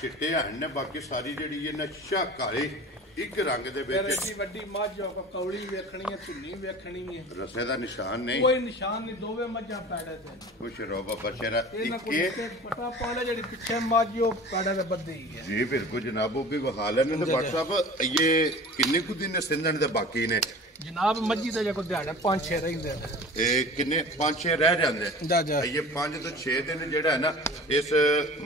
ਚਿੱਟੇ ਹਨ ਨੇ ਬਾਕੀ ਸਾਰੀ ਜਿਹੜੀ ਇਹ ਨਸ਼ਾ ਕਾਲੇ ਇੱਕ ਰੰਗ ਦੇ ਫਿਰ ਵਿੱਚ ਐਡੀ ਵੱਡੀ ਮੱਝ ਕੋ ਕੌਲੀ ਵੇਖਣੀ ਹੈ ਧੁੰਨੀ ਵੇਖਣੀ ਹੈ ਰਸੇ ਦਾ ਨਿਸ਼ਾਨ ਨਹੀਂ ਕੋਈ ਨਿਸ਼ਾਨ ਨਹੀਂ ਦੋਵੇਂ ਮੱਝਾਂ ਪੈੜੇ ਤੇ ਕੁਛ ਰੋਬਾ ਬਸ਼ਰਾ ਇਹਨਾਂ ਕੋਲ ਇੱਕੇ ਪਤਾ ਪਾਲੇ ਜਿਹੜੀ ਪਿੱਛੇ ਮੱਝ ਉਹ ਪੈੜੇ ਤੇ ਬੱਧੀ ਹੈ ਜੀ ਬਿਲਕੁਲ ਜਨਾਬ ਉਹ ਵੀ ਵਿਖਾ ਲੈਣੇ ਨੇ WhatsApp ਇਹ ਕਿੰਨੇ ਕੁ ਦਿਨ ਸਿੰਧਣ ਦੇ ਬਾਕੀ ਨੇ ਜਨਾਬ ਮੱਝੀ ਦੇ ਜੇ ਕੋ ਦਿਹਾੜੇ 5-6 ਰਹਿੰਦੇ ਨੇ ਇਹ ਕਿੰਨੇ 5-6 ਰਹਿ ਜਾਂਦੇ ਜਾ ਇਹ 5 ਤੋਂ 6 ਦਿਨ ਜਿਹੜਾ ਹੈ ਨਾ ਇਸ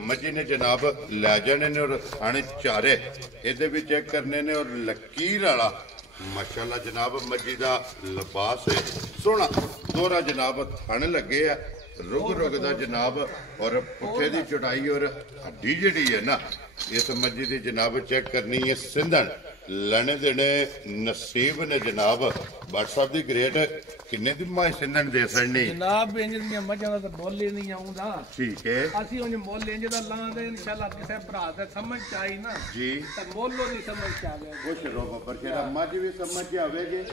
ਮੱਝੀ ਨੇ ਜਨਾਬ ਲੈ ਜਾਣੇ ਨੇ ਔਰ ਖਾਣੇ ਚਾਰੇ ਇਹਦੇ ਵੀ ਚੈੱਕ ਕਰਨੇ ਨੇ ਔਰ ਲਕੀਰ ਵਾਲਾ ਮਾਸ਼ਾਅੱਲਾ ਜਨਾਬ ਮੱਝੀ ਦਾ ਲਿਬਾਸ ਹੈ ਸੋਹਣਾ ਦੋਹਰਾ ਜਨਾਬ ਥਣ ਲੱਗੇ ਆ ਰੁਗ ਦਾ ਜਨਾਬ ਔਰ ਪੁੱਠੇ ਦੀ ਚੜਾਈ ਔਰ ਹੱਡੀ ਜਿਹੜੀ ਹੈ ਨਾ ਇਸ ਮੱਝੀ ਦੀ ਜਨਾਬ ਚੈੱਕ ਕਰਨੀ ਹੈ ਸਿੰਧਣ ਲੈਣੇ ਦੇਣੇ ਨਸੀਬ ਨੇ ਜਨਾਬ WhatsApp ਦੀ ਗ੍ਰੇਡ ਕਿੰਨੇ ਦੀ ਮਾਈ ਸਿੰਧਣ ਦੇ ਸਕਣੀ ਜਨਾਬ ਇੰਜ ਦੀਆਂ ਮੱਝਾਂ ਦਾ ਤਾਂ ਮੁੱਲ ਹੀ ਨਹੀਂ ਆਉਂਦਾ ਠੀਕ ਹੈ ਅਸੀਂ ਉਂਝ ਮੁੱਲ ਇੰਜ ਦਾ ਲਾਂਦੇ ਇਨਸ਼ਾਅੱਲਾ ਕਿਸੇ ਭਰਾ ਦੇ ਸਮਝ ਚ ਆਈ ਨਾ ਜੀ ਤਾਂ ਮੁੱਲ ਉਹਦੀ ਸਮਝ ਚ ਆਵੇ ਕੁਛ ਰੋਬਾ ਪਰ ਕਿਹੜਾ ਮੱਝ ਵੀ ਸਮਝ ਚ ਆਵੇਗੀ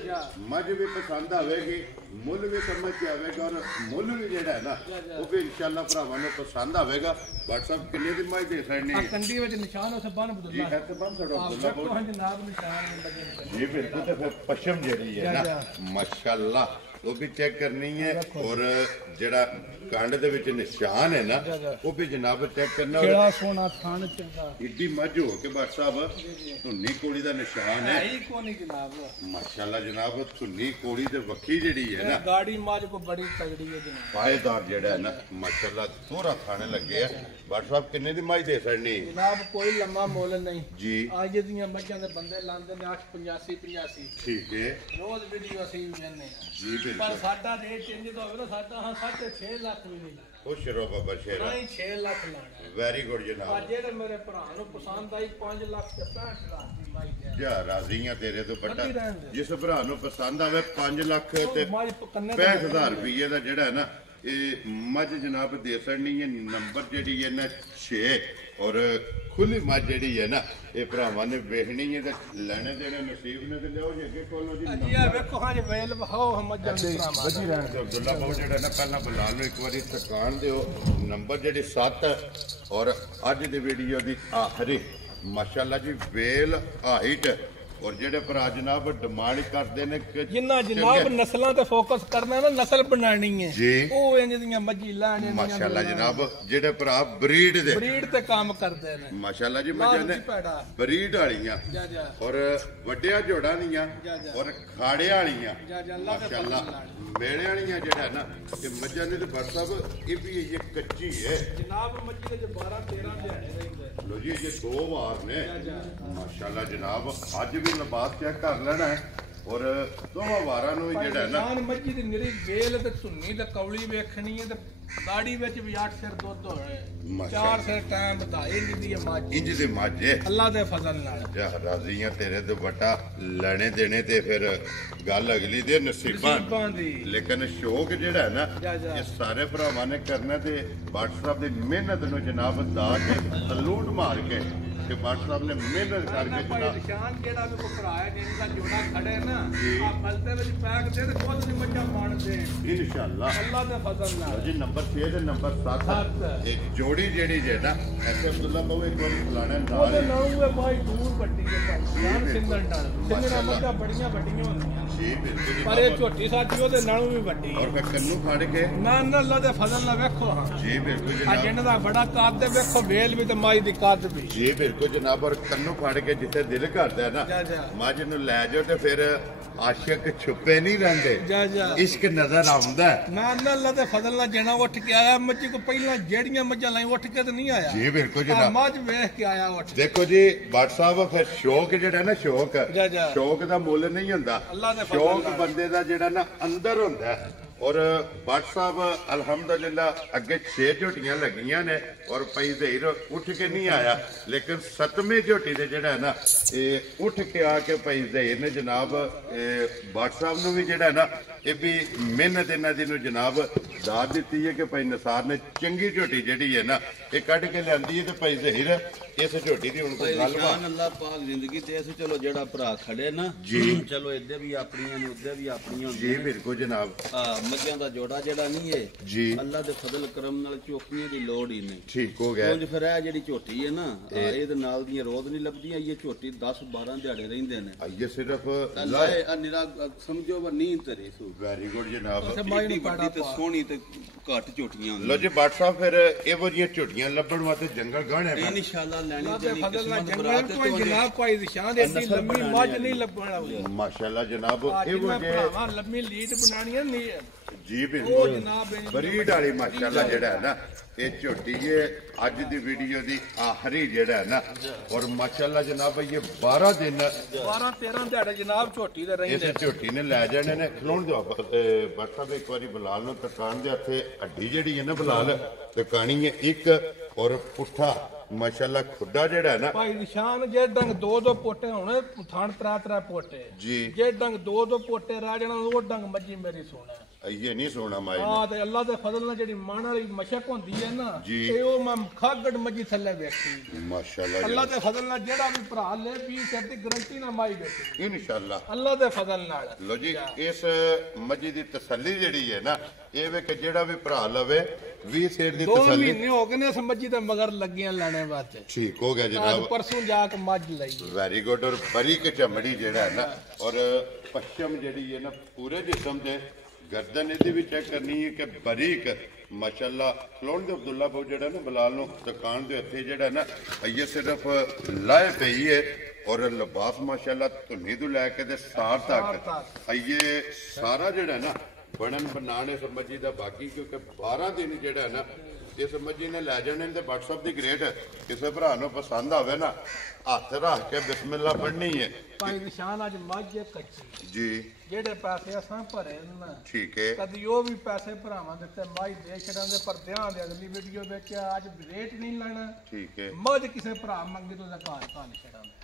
ਮੱਝ ਵੀ ਪਸੰਦ ਆਵੇਗੀ ਮੁੱਲ ਵੀ ਸਮਝ ਚ ਆਵੇਗਾ ਔਰ ਮੁੱਲ ਵੀ ਜਿਹੜਾ ਹੈ ਨਾ ਉਹ ਵੀ ਇਨਸ਼ਾਅੱਲਾ ਭਰਾਵਾਂ ਨੂੰ ਪਸੰਦ ਆਵੇਗਾ WhatsApp ਕਿੰਨੇ ਦੀ ਮਾਈ ਦੇ ਸਕਣੀ ਕੰਡੀ ਵਿੱਚ ਨਿਸ਼ਾਨ ਉਸੇ ਬਨ ਜੀ ਬਦਲਣਾ ਹੈ ਤੇ ਬੰਦ ਛੜੋ ਦੇਖੋ ਜਨਾਬ ਨਿਸ਼ਾਨ ਲੱਗੇ ਜੀ ਬਿਲਕੁਲ ਤੇ ਫਿਰ ਪਸ਼ਮ ਜਿਹੜੀ ਹੈ ਨਾ ਮਾਸ਼ਾਅੱਲਾ ਉਹ ਵੀ ਚੈੱਕ ਕਰਨੀ ਹੈ ਔਰ ਜਿਹੜਾ ਕੰਡ ਦੇ ਵਿੱਚ ਨਿਸ਼ਾਨ ਹੈ ਨਾ ਉਹ ਵੀ ਜਨਾਬ ਚੈੱਕ ਕਰਨਾ ਕਿਹੜਾ ਸੋਨਾ ਥਾਨ ਚੰਗਾ ਇੱਡੀ ਮੱਝ ਹੋ ਕੇ ਸਾਹਿਬ ਧੁੰਨੀ ਕੋੜੀ ਦਾ ਨਿਸ਼ਾਨ ਹੈ ਹੀ ਕੋ ਨਹੀਂ ਜਨਾਬ ਮਾਸ਼ਾਅੱਲਾ ਜਨਾਬ ਧੁੰਨੀ ਕੋੜੀ ਤੇ ਵੱਖੀ ਜਿਹੜੀ ਹੈ ਨਾ ਗਾੜੀ ਮਾਜ ਕੋ ਬੜੀ ਤਗੜੀ ਹੈ ਜਨਾਬ ਪਾਏਦਾਰ ਜਿਹੜਾ ਹੈ ਨਾ ਮਾਸ਼ਾਅੱਲਾ ਦੋਹਰਾ ਖਾਣੇ ਲੱਗੇ ਆ WhatsApp ਕਿੰਨੇ ਦੀ ਮੱਝ ਦੇ ਸਕਣੀ ਜਨਾਬ ਕੋਈ ਲੰਮਾ ਮੁੱਲ ਨਹੀਂ ਜੀ ਅੱਜ ਦੀਆਂ ਮੱਝਾਂ ਦੇ ਬੰਦੇ ਲਾਉਂਦੇ ਨੇ 85 ਠੀਕ ਹੈ ਰੋਜ਼ ਵੀਡੀਓ ਅਸੀਂ ਵੀ ਲੈਣੇ ਜੀ ਪਰ ਸਾਡਾ ਰੇਟ ਚੇਂਜ ਤਾਂ ਹੋਵੇ ਨਾ ਸਾਡਾ 6.5 ਲੱਖ ਵੀ ਨਹੀਂ ਖੁਸ਼ ਰਹੋ ਬਾਬਾ ਸ਼ੇਰਾ। 6 ਲੱਖ ਲਾਣਾ। ਵੈਰੀ ਗੁੱਡ ਜਨਾਬ। ਆ ਜਿਹੜੇ ਮੇਰੇ ਭਰਾ ਨੂੰ ਪਸੰਦ ਆਈ 5 ਲੱਖ ਤੇ 65,000 ਦੀ ਮਾਈ ਦੇ ਜਾ ਰਾਜ਼ੀਆਂ ਤੇਰੇ ਤੋਂ ਵੱਡਾ। ਵੱਡੀ ਰਹਿਣ ਦੇ। ਜਿਸ ਭਰਾ ਨੂੰ ਪਸੰਦ ਆਵੇ 5 ਲੱਖ ਤੇ ਮਾਈ ਕੰਨੇ 65,000 ਰੁਪਏ ਦਾ ਜਿਹੜਾ ਹੈ ਨਾ ਇਹ ਮੱਝ ਜਨਾਬ ਦੇ ਸਕਣੀ ਹੈ। ਨੰਬਰ ਜਿਹੜੀ ਹੈ ਨਾ 6 ਔਰ ਖੁੱਲੀ ਮੱਝ ਜਿਹੜੀ ਹੈ ਨਾ ਇਹ ਭਰਾਵਾਂ ਨੇ ਵੇਖਣੀ ਹੈ ਤੇ ਲੈਣੇ ਦੇਣੇ ਨਸੀਬ ਨੇ ਤੇ ਲਿਆਓ ਜੀ ਅੱਗੇ ਕੋਲੋਂ ਜੀ। ਜੀ ਆ ਵੇਖੋ ਹਾਂ ਜੀ ਵੇਲ ਵਹਾਓ ਮੱਝਾਂ ਦੇ ਭਰਾਵਾਂ ਵਧੀ ਰਹਿਣ ਤੇ ਅਬਦੁੱਲਾ ਬਾਬੂ ਜਿਹੜਾ ਨਾ ਪਹਿਲਾਂ ਬਲਾਲ ਨੂੰ ਇੱਕ ਵਾਰੀ ਤਕਾਣ ਦਿਓ। ਨੰਬਰ ਜਿਹੜੀ 7 ਔਰ ਅੱਜ ਦੀ ਵੀਡੀਓ ਦੀ ਆਖਰੀ ਮਾਸ਼ਾਅੱਲਾ ਜੀ ਵੇਲ ਹਾਈਟ ਔਰ ਜਿਹੜੇ ਭਰਾ ਜਨਾਬ ਡਿਮਾਂਡ ਕਰਦੇ ਨੇ ਕਿ ਜਿੰਨਾ ਜਨਾਬ ਨਸਲਾਂ ਤੇ ਫੋਕਸ ਕਰਨਾ ਨਾ ਨਸਲ ਬਣਾਣੀ ਹੈ ਜੀ ਉਹ ਇੰਜ ਦੀਆਂ ਮੱਝੀ ਲੈਣੇ ਮਾਸ਼ਾਅੱਲਾ ਜਨਾਬ ਜਿਹੜੇ ਭਰਾ ਬਰੀਡ ਤੇ ਕੰਮ ਕਰਦੇ ਨੇ ਮਾਸ਼ਾਅੱਲਾ ਜੀ ਮੱਝਾਂ ਨੇ ਬਰੀਡ ਵਾਲੀਆਂ ਜਾ ਜਾ ਔਰ ਵੱਡਿਆ ਜੋੜਾਂ ਦੀਆਂ ਔਰ ਖਾੜੇ ਵਾਲੀਆਂ ਜਾ ਜਾ ਅੱਲਾਹ ਦੇ ਮਾਸ਼ਾਅੱਲਾ ਮੇਲੇ ਵਾਲੀਆਂ ਜਿਹੜਾ ਨਾ ਕਿ ਮੱਝਾਂ ਨੇ ਤੇ ਬਰਸਬ ਇਹ ਵੀ ਇਹ ਕੱਚੀ ਹੈ ਜਨਾਬ ਮੱਝੀ ਦੇ 12 13 ਦਿਹਾੜੇ ਰਹਿੰਦੇ ਲੋ ਜੀ ਇਹ 2 ਵਾਰ ਨੇ ਮਾਸ਼ਾਅੱਲਾ ਜਨਾਬ ਅੱਜ ਵੀ ਲਿਬਾਸ ਚੈੱਕ ਕਰ ਲੈਣਾ ਹੈ ਔਰ ਦੋਵਾਂ ਵਾਰਾਂ ਨੂੰ ਵੀ ਜਿਹੜਾ ਨਾ ਮੱਝੀ ਦੀ ਨਿਰੀ ਵੇਲ ਤੇ ਧੁੰਨੀ ਤੇ ਕੌਲੀ ਵੇਖਣੀ ਹੈ ਤੇ ਦਾੜੀ ਵਿੱਚ ਵੀ 8 ਸਿਰ ਦੁੱਧ ਹੋਏ 4 ਸਿਰ ਟਾਈਮ ਵਧਾਏ ਜਿੰਦੀ ਮੱਝ ਇੰਜ ਦੇ ਮਾਝੇ ਅੱਲਾ ਦੇ ਫਜ਼ਲ ਨਾਲ ਜਾ ਰਾਜ਼ੀਆਂ ਤੇਰੇ ਤੋਂ ਵੱਡਾ ਲੈਣੇ ਦੇਣੇ ਤੇ ਫਿਰ ਗੱਲ ਅਗਲੀ ਦੇ ਨਸੀਬਾਂ ਦੀ ਲੇਕਿਨ ਸ਼ੌਕ ਜਿਹੜਾ ਨਾ ਇਹ ਸਾਰੇ ਭਰਾਵਾਂ ਨੇ ਕਰਨਾ ਤੇ WhatsApp ਦੀ ਮਿਹਨਤ ਨੂੰ ਜਨਾਬ ਦਾ ਕੇ ਸਲੂਟ ਮਾਰ ਕੇ ਕਿ WhatsApp ਨੇ ਮਿਹਨਤ ਕਰਕੇ ਜਨਾਬ ਨਿਸ਼ਾਨ ਜਿਹੜਾ ਵੀ ਕੋ ਭਰਾ ਹੈ ਜਿਹਦਾ ਜੋੜਾ ਖੜੇ ਨਾ ਆ ਬਲਦੇ ਵਿੱਚ ਪੈਕ ਦੇ ਤੇ ਖੁਦ ਦੀ ਮੱਝਾਂ ਪਾਣਦੇ ਇਨਸ਼ਾਅੱਲਾ ਅੱਲਾ ਦੇ ਫਜ਼ਲ ਨਾਲ ਜੀ ਨੰਬਰ 6 ਤੇ ਨੰਬਰ 7 ਇੱਕ ਜੋੜੀ ਜਿਹੜੀ ਜੇ ਨਾ ਐਸੇ ਅਬਦੁੱਲਾ ਬਾਬੂ ਇੱਕ ਵਾਰ ਫਲਾਣਾ ਨਾਲ ਉਹਦੇ ਨਾਲੋਂ ਇਹ ਬਾਈ ਦੂਰ ਵੱਡੀ ਹੈ ਭਾਈ ਸਿੰਦਨ ਨਾਲ ਸਿੰਦਨ ਮੱਝਾਂ ਬੜੀਆਂ ਵੱਡੀਆਂ ਹੁੰਦੀਆਂ ਜੀ ਬਿਲਕੁਲ ਪਰ ਇਹ ਝੋਟੀ ਸਾਡੀ ਉਹਦੇ ਨਾਲੋਂ ਵੀ ਵੱਡੀ ਔਰ ਫਿਰ ਕੰਨੂ ਫੜ ਕੇ ਨਾ ਨਾ ਅੱਲਾ ਦੇ ਫਜ਼ਲ ਨਾਲ ਵੇਖੋ ਹਾਂ ਜੀ ਬਿਲਕੁਲ ਆ ਜਨਾਬ ਜਿਹਨਾਂ ਦਾ ਬੜਾ ਕੱਦ ਹੈ ਵੇਖੋ ਵੇਲ ਵੀ ਤੇ ਮਾਈ ਦੀ ਕੱਦ ਵੀ ਜੀ ਬਿਲਕੁਲ ਜਨਾਬ ਔਰ ਕੰਨੂ ਫੜ ਕੇ ਜਿੱਥੇ ਦਿਲ ਕਰਦਾ ਨਾ ਮੱਝ ਨੂੰ ਲੈ ਜਾਓ ਤੇ ਫਿਰ ਆਸ਼ਿਕ ਛੁਪੇ ਨਹੀਂ ਰਹਿੰਦੇ ਜਾ ਜਾ ਇਸ਼ਕ ਨਜ਼ਰ ਆਉਂਦਾ ਨਾ ਨਾ ਅੱਲਾ ਦੇ ਫਜ਼ਲ ਨਾਲ ਜਿਹੜਾ ਉੱਠ ਕੇ ਆਇਆ ਮੱਝੀ ਕੋ ਪਹਿਲਾਂ ਜਿਹੜੀਆਂ ਮੱਝਾਂ ਲਈ ਉੱਠ ਕੇ ਤੇ ਨਹੀਂ ਆਇਆ ਜੀ ਬਿਲਕੁਲ ਆ ਜਨਾਬ ਮੱਝ ਵੇਖ ਕੇ ਆਇਆ ਉੱਠ ਦੇਖੋ ਜੀ WhatsApp ਫਿਰ ਸ਼ੌਕ ਜਿਹੜਾ ਨਾ ਸ਼ੌਕ ਜਾ ਸ਼ੌਕ ਦਾ ਮੁੱਲ ਨਹੀਂ ਹੁੰਦਾ ਅੱਲਾ ਦੇ ਫਜ਼ਲ ਸ਼ੌਕ ਬੰਦੇ ਦਾ ਜਿਹੜਾ ਨਾ ਅੰਦਰ ਹੁੰਦਾ ਔਰ WhatsApp ਅਲਹਮਦੁਲਿਲਾ ਅੱਗੇ 6 ਝੋਟੀਆਂ ਲੱਗੀਆਂ ਨੇ ਔਰ ਪਈ ਜ਼ਹੀਰ ਉੱਠ ਕੇ ਨਹੀਂ ਆਇਆ ਲੇਕਿਨ 7ਵੀਂ ਝੋਟੀ ਦੇ ਜਿਹੜਾ ਨਾ ਇਹ ਉੱਠ ਕੇ ਆ ਕੇ ਪਈ ਜ਼ਹੀਰ ਨੇ ਜਨਾਬ WhatsApp ਨੂੰ ਵੀ ਜਿਹੜਾ ਨਾ ਇਹ ਵੀ ਮਿਹਨਤ ਇਹਨਾਂ ਦੀ ਨੂੰ ਜਨਾਬ ਦਾਤ ਦਿੱਤੀ ਹੈ ਕਿ ਭਾਈ ਨਸਾਰ ਨੇ ਚੰਗੀ ਝੋਟੀ ਜਿਹੜੀ ਹੈ ਨਾ ਇਹ ਕੱਢ ਕੇ ਲਿਆਂਦੀ ਹੈ ਤੇ ਭਾਈ ਜ਼ਹੀਰ ਇਸ ਝੋਟੀ ਦੀ ਹੁਣ ਕੋਈ ਗੱਲਬਾਤ ਅੱਲਾਹ ਪਾਕ ਜ਼ਿੰਦਗੀ ਤੇ ਅਸੀਂ ਚਲੋ ਜਿਹੜਾ ਭਰਾ ਖੜੇ ਨਾ ਜੀ ਚਲੋ ਇੱਧਰ ਵੀ ਆਪਣੀਆਂ ਨੇ ਉੱਧਰ ਵੀ ਆਪਣੀਆਂ ਜੀ ਬਿਲਕੁਲ ਜਨਾਬ ਮੱਝਾਂ ਦਾ ਜੋੜਾ ਜਿਹੜਾ ਨਹੀਂ ਹੈ ਜੀ ਅੱਲਾਹ ਦੇ ਫਜ਼ਲ ਕਰਮ ਨਾਲ ਚੋਕੀਆਂ ਦੀ ਲੋੜ ਹੀ ਨਹੀਂ ਠੀਕ ਹੋ ਗਿਆ ਫਿਰ ਇਹ ਜਿਹੜੀ ਝੋਟੀ ਹੈ ਨਾ ਇਹਦੇ ਨਾਲ ਦੀਆਂ ਰੋਜ਼ ਨਹੀਂ ਲੱਭਦੀਆਂ ਇਹ ਝੋਟੀ 10 12 ਦਿਹਾੜੇ ਰਹਿੰਦੇ ਨੇ ਇਹ ਸਿਰਫ ਅੱਲਾਹ ਨਿਰਾ ਸਮਝੋ ਵਾ ਨੀਂਦ ਤੇਰੇ ਸੂ ਵੈਰੀ ਗੁੱਡ ਜਨਾਬ ਵੱਡੀ ਵੱਡੀ ਤੇ ਸੋਹਣੀ ਤੇ ਘੱਟ ਝੋਟੀਆਂ ਲੋ ਜੀ WhatsApp ਫਿਰ ਇਹੋ ਜਿਹੀਆਂ ਝੋਟੀਆਂ ਲੱਭਣ ਵਾਸਤੇ ਜੰਗਲ ਗਾਣੇ ਨੇ ਇਨਸ਼ਾਅੱਲਾ ਲੈਣੀ ਤੇ ਫਜ਼ਲ ਨਾਲ ਜੰਗਲ ਕੋਈ ਜਨਾਬ ਕੋਈ ਨਿਸ਼ਾਨ ਐਡੀ ਲੰਮੀ ਮੱਝ ਨਹੀਂ ਲੱਭਣਾ ਮਾਸ਼ਾਅੱਲਾ ਜਨਾਬ ਇਹੋ ਜਿਹੇ ਲੰਮੀ ਲੀਡ ਬਣਾਣੀ ਨਹੀਂ ਜੀ ਬਿਲਕੁਲ ਬਰੀਡ ਵਾਲੀ ਮਾਸ਼ਾਅੱਲਾ ਜਿਹੜਾ ਹੈ ਨਾ ਇਹ ਝੋਟੀ ਇਹ ਅੱਜ ਦੀ ਵੀਡੀਓ ਦੀ ਆਖਰੀ ਜਿਹੜਾ ਹੈ ਨਾ ਔਰ ਮਾਸ਼ਾਅੱਲਾ ਜਨਾਬ ਇਹ 12 ਦਿਨ 12 13 ਦਿਹਾੜੇ ਜਨਾਬ ਝੋਟੀ ਦੇ ਰਹਿੰਦੇ ਇਸ ਝੋਟੀ ਨੇ ਲੈ ਜਾਣੇ ਨੇ ਖਲੋਣ ਦਿਓ WhatsApp ਇੱਕ ਵਾਰੀ ਬਲਾਲ ਨੂੰ ਤਕਾਣ ਦੇ ਹੱਥੇ ਹੱਡੀ ਜਿਹੜੀ ਹੈ ਨਾ ਬਲਾਲ ਤਕਾਣੀ ਹੈ ਇੱਕ ਔਰ ਪੁੱਠਾ ਮਾਸ਼ਾਅੱਲਾ ਖੁੱਡਾ ਜਿਹੜਾ ਹੈ ਨਾ ਭਾਈ ਨਿਸ਼ਾਨ ਜੇ ਡੰਗ 2 ਪੋਟੇ ਹੋਣੇ ਥਣ 3 ਪੋਟੇ ਜੀ ਜੇ ਡੰਗ 2 ਪੋਟੇ ਰਹਿ ਜਾਣਾ ਉਹ ਡੰਗ ਮੱਝੀ ਮੇਰੀ ਸੋਣਾ ਇਹ ਨਹੀਂ ਸੋਣਾ ਮਾਈ ਹਾਂ ਤੇ ਅੱਲਾ ਦੇ ਫਜ਼ਲ ਨਾਲ ਜਿਹੜੀ ਮਾਣ ਵਾਲੀ ਮਸ਼ਕ ਹੁੰਦੀ ਹੈ ਨਾ ਇਹ ਉਹ ਮੈਂ ਖਾਗੜ ਮੱਝੀ ਥੱਲੇ ਵੇਖੀ ਮਾਸ਼ਾਅੱਲਾ ਅੱਲਾ ਦੇ ਫਜ਼ਲ ਨਾਲ ਜਿਹੜਾ ਵੀ ਭਰਾ ਲੈ 20 ਸਿਰ ਦੀ ਗਰੰਟੀ ਨਾਲ ਮਾਈ ਵੇਖੀ ਇਨਸ਼ਾਅੱਲਾ ਅੱਲਾ ਦੇ ਫਜ਼ਲ ਨਾਲ ਲੋ ਜੀ ਇਸ ਮੱਝੀ ਦੀ ਤਸੱਲੀ ਜਿਹੜੀ ਹੈ ਨਾ ਇਹ ਵੇ ਕਿ ਜਿਹੜਾ ਵੀ ਭਰਾ ਲਵੇ 20 ਸਿਰ ਦੀ 2 ਤਸੱਲੀ ਮਹੀਨੇ ਹੋ ਗਏ ਨੇ ਇਸ ਮੱਝੀ ਦੇ ਮਗਰ ਲੱਗੀਆਂ ਲੈਣੇ ਵਾਸਤੇ ਠੀਕ ਹੋ ਗਿਆ ਜਨਾਬ ਪਰਸੋਂ ਜਾ ਕੇ ਮੱਝ ਲਈ ਵੈਰੀ ਗੁੱਡ ਔਰ ਬਰੀਕ ਚਮੜੀ ਜਿਹੜਾ ਹੈ ਨਾ ਔਰ ਪੱਛਮ ਜਿਹੜੀ ਹੈ ਨਾ ਪੂਰੇ ਜਿਸਮ ਦੇ ਗਰਦਨ ਇਹਦੀ ਵੀ ਚੈੱਕ ਕਰਨੀ ਹੈ ਕਿ ਬਰੀਕ ਮਾਸ਼ਾਅੱਲਾ ਖਲੋਣ ਦੇ ਅਬਦੁੱਲਾ ਬਾਬੂ ਜਿਹੜਾ ਨਾ ਬਲਾਲ ਨੂੰ ਦੁਕਾਨ ਦੇ ਹੱਥੇ ਜਿਹੜਾ ਨਾ ਇਹ ਸਿਰਫ ਲਾਏ ਪਈ ਹੈ ਔਰ ਲਿਬਾਸ ਮਾਸ਼ਾਅੱਲਾ ਧੁੰਨੀ ਤੋਂ ਲੈ ਕੇ ਤੇ ਸਾਰ ਤੱਕ ਇਹ ਸਾਰਾ ਜਿਹੜਾ ਨਾ ਬਣਨ ਬਣਾਣੇ ਸਮਝੀ ਦਾ ਬਾਕੀ ਕਿਉਂਕਿ 12 ਦਿਨ ਜਿਹੜਾ ਨਾ ਇਸ ਮੱਝੀ ਨੇ ਲੈ ਜਾਣੇ ਤੇ WhatsApp ਦੀ ਗ੍ਰੇਟ ਕਿਸੇ ਭਰਾ ਨੂੰ ਪਸੰਦ ਆਵੇ ਨਾ ਹੱਥ ਰੱਖ ਕੇ ਬਿਸਮਿਲ੍ਲਾ ਪੜ੍ਹਨੀ ਹੈ ਭਾਈ ਨਿਸ਼ਾਨ ਅੱਜ ਮੱਝ ਕੱਚੀ ਜੀ ਜਿਹੜੇ ਪੈਸੇ ਅਸਾਂ ਭਰੇ ਨਾ ਠੀਕ ਹੈ ਕਦੀ ਉਹ ਵੀ ਪੈਸੇ ਭਰਾਵਾਂ ਦਿੱਤੇ ਮੱਝ ਦੇ ਛੜਾਂਦੇ ਪਰ ਧਿਆਨ ਦੇ ਅਗਲੀ ਵੀਡੀਓ ਵਿੱਚ ਅੱਜ ਰੇਟ ਨਹੀਂ ਲੈਣਾ ਠੀਕ ਹੈ ਮੱਝ ਕਿਸੇ ਭਰਾ ਮੰਗੇ ਤੋਂ ਉਹਦਾ ਘਰ ਨਹੀਂ